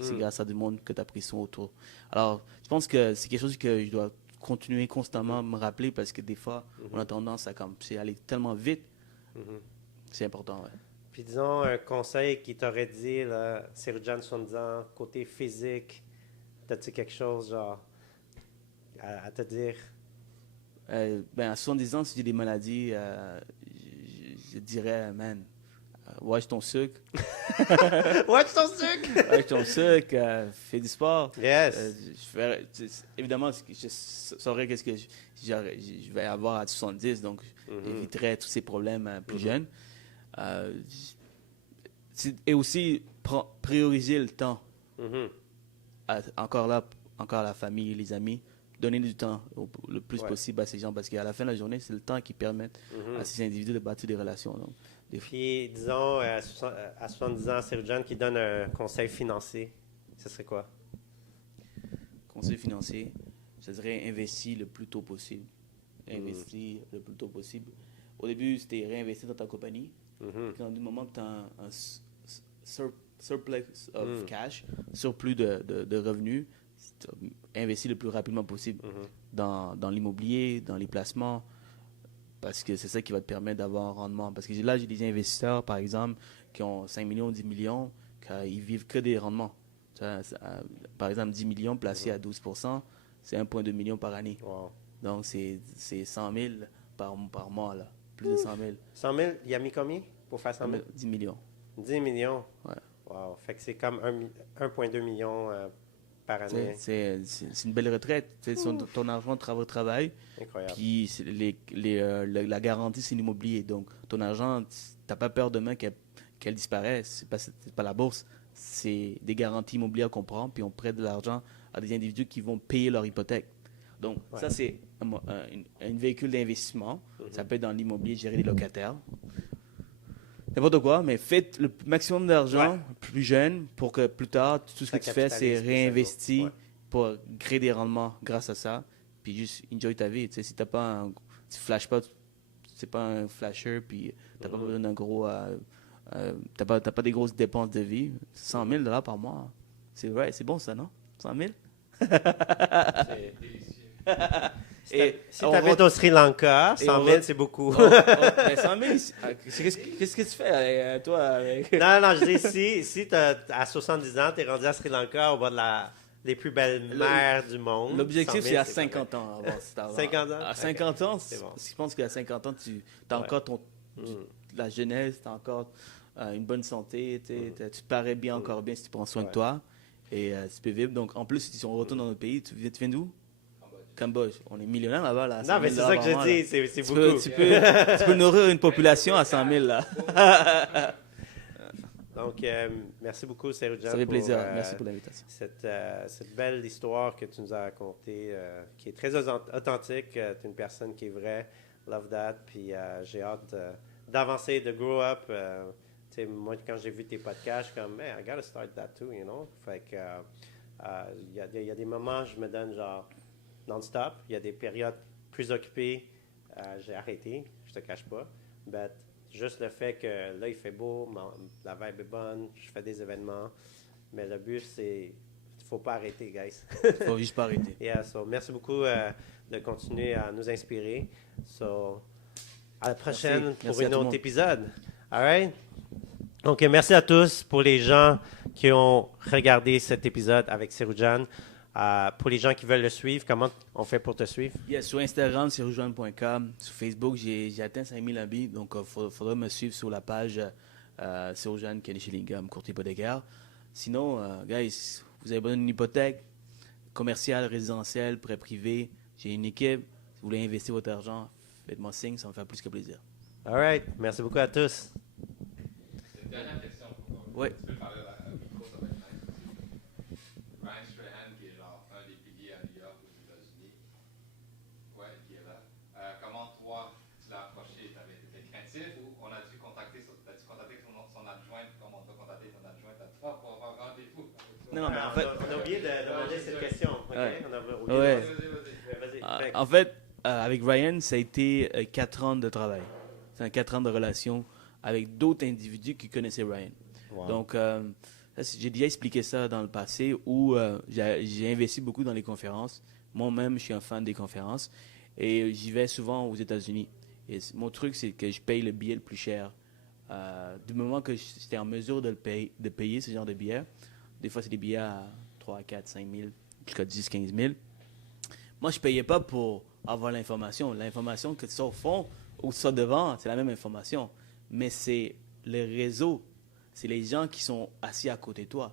C'est grâce à du monde que tu as pris soin autour. Alors, je pense que c'est quelque chose que je dois continuer constamment à me rappeler parce que des fois, on a tendance à aller tellement vite. C'est important, ouais. Puis disons, un conseil qui t'aurait dit, là, Serujan 70 ans, côté physique, t'as-tu quelque chose, genre, à te dire? À 70 ans, si j'ai des maladies, je dirais, man, watch ton sucre. Watch ton sucre! Watch ton sucre, fais du sport. Yes! Évidemment, je saurais qu'est-ce que je vais avoir à 70, donc j'éviterais tous ces problèmes plus jeunes. Et aussi, prioriser le temps. Encore la famille, les amis. Donner du temps le plus possible à ces gens parce qu'à la fin de la journée, c'est le temps qui permet à ces individus de bâtir des relations. Donc, Puis, disons, à 70 ans, Serujan qui donne un conseil financier, ce serait quoi? Conseil financier, je dirais investir le plus tôt possible. Investir le plus tôt possible. Au début, c'était réinvestir dans ta compagnie. Quand du moment que tu as un surplus of cash, surplus de revenus, investir le plus rapidement possible dans l'immobilier, dans les placements, parce que c'est ça qui va te permettre d'avoir un rendement. Parce que là, j'ai des investisseurs, par exemple, qui ont 5 millions, 10 millions, ils vivent que des rendements. Par exemple, 10 millions placés à 12%, c'est 1,2 million par année. Wow. Donc, c'est 100 000 par mois, là. Plus de 100 000. 100 000, il a mis combien pour faire 100 000? 10 millions. 10 millions? Ouais. Wow. Fait que c'est comme 1,2 million par année. C'est une belle retraite. Ton argent travaille. Incroyable. Puis la garantie, c'est l'immobilier. Donc, ton argent, tu n'as pas peur demain qu'elle disparaisse. C'est pas la bourse. c'est des garanties immobilières qu'on prend, puis on prête de l'argent à des individus qui vont payer leur hypothèque. Donc, ça, c'est un véhicule d'investissement. Ça peut être dans l'immobilier, gérer des locataires. N'importe quoi, mais faites le maximum d'argent plus jeune pour que plus tard, tout ce que tu fais, c'est réinvestir pour créer des rendements grâce à ça. Puis juste enjoy ta vie. Tu sais, si tu flashes pas, c'est pas un flasher, puis tu n'as pas besoin d'un gros. T'as pas des grosses dépenses de vie. 100 000 $ par mois. C'est vrai, c'est bon ça, non? 100 000? C'est délicieux. Si tu habites au Sri Lanka, 100 000, c'est beaucoup. Ben 100 000, qu'est-ce que tu fais, toi? Avec... Non, je dis, si à 70 ans, tu es rendu à Sri Lanka, au bas de les plus belles mers du monde. L'objectif, 100 000, c'est à 50 ans. Avoir cet argent. 50 ans? À 50 ans, C'est bon. je pense qu'à 50 ans, tu as encore la jeunesse, tu as encore une bonne santé, tu te parais bien encore bien si tu prends soin de toi et tu peux vivre. Donc, en plus, si on retourne dans notre pays, tu viens d'où? Cambodge. On est millionnaire là-bas. Là, Non, mais c'est ça que je dis, c'est tu beaucoup. tu peux nourrir une population à 100 000 là. Donc, merci beaucoup, Serujan. Ça fait plaisir. Merci pour l'invitation. Cette belle histoire que tu nous as racontée, qui est très authentique. Tu es une personne qui est vraie. Love that. Puis j'ai hâte d'avancer, de grow up. Moi, quand j'ai vu tes podcasts, je suis comme, man, I gotta start that too, you know? Fait que, il y a des moments, je me donne genre non-stop. Il y a des périodes plus occupées. J'ai arrêté, je te cache pas. Mais juste le fait que là, il fait beau, la vibe est bonne, je fais des événements. Mais le but, c'est, il faut pas arrêter, guys. Il faut juste pas arrêter. So, merci beaucoup de continuer à nous inspirer. So, à la prochaine pour un autre épisode. All right? Donc, merci à tous pour les gens qui ont regardé cet épisode avec Serujan. Pour les gens qui veulent le suivre, comment on fait pour te suivre? Yes, sur Instagram, serujan.com. Sur Facebook, j'ai atteint 5000 habits. Donc, il faudra me suivre sur la page Serujan Kenny Shillingham, courtier hypothécaire. Sinon, guys, vous avez besoin d'une hypothèque commerciale, résidentielle, prêt privé. J'ai une équipe. Si vous voulez investir votre argent, faites-moi signe, ça me fait plus que plaisir. All right. Merci beaucoup à tous. Une dernière question pour toi. Oui. Tu peux parler à micro, ça va être nice aussi. Ryan Strahan, qui est genre un des piliers à New York, aux États-Unis. Ouais, qui est là. Comment toi, tu l'as approché? T'étais craintif ou t'as-tu contacté son adjointe, comme on t'a contacté ton adjointe à toi pour avoir un rendez-vous? Non, mais en fait... On a oublié de demander cette question. OK? Ouais. On a oublié Ouais. Vas-y. En fait, avec Ryan, ça a été 4 ans de travail. C'est 4 ans de relation avec d'autres individus qui connaissaient Ryan. Wow. Donc, j'ai déjà expliqué ça dans le passé où j'ai investi beaucoup dans les conférences. Moi-même, je suis un fan des conférences et j'y vais souvent aux États-Unis. Et mon truc, c'est que je paye le billet le plus cher. Du moment que j'étais en mesure de payer ce genre de billets, des fois, c'est des billets à 3, 4, 5 000, jusqu'à 10, 15 000. Moi, je ne payais pas pour avoir l'information. L'information que tu sors au fond ou que tu sors devant, c'est la même information. Mais c'est le réseau. C'est les gens qui sont assis à côté de toi.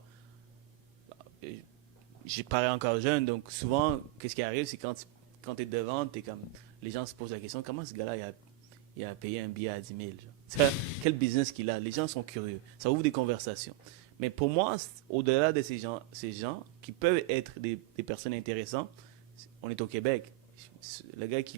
Je parais encore jeune, donc souvent, qu'est-ce qui arrive, c'est quand tu es devant, les gens se posent la question, comment ce gars-là, il a payé un billet à 10 000? Quel business qu'il a? Les gens sont curieux. Ça ouvre des conversations. Mais pour moi, au-delà de ces gens qui peuvent être des personnes intéressantes, on est au Québec. Le gars qui vient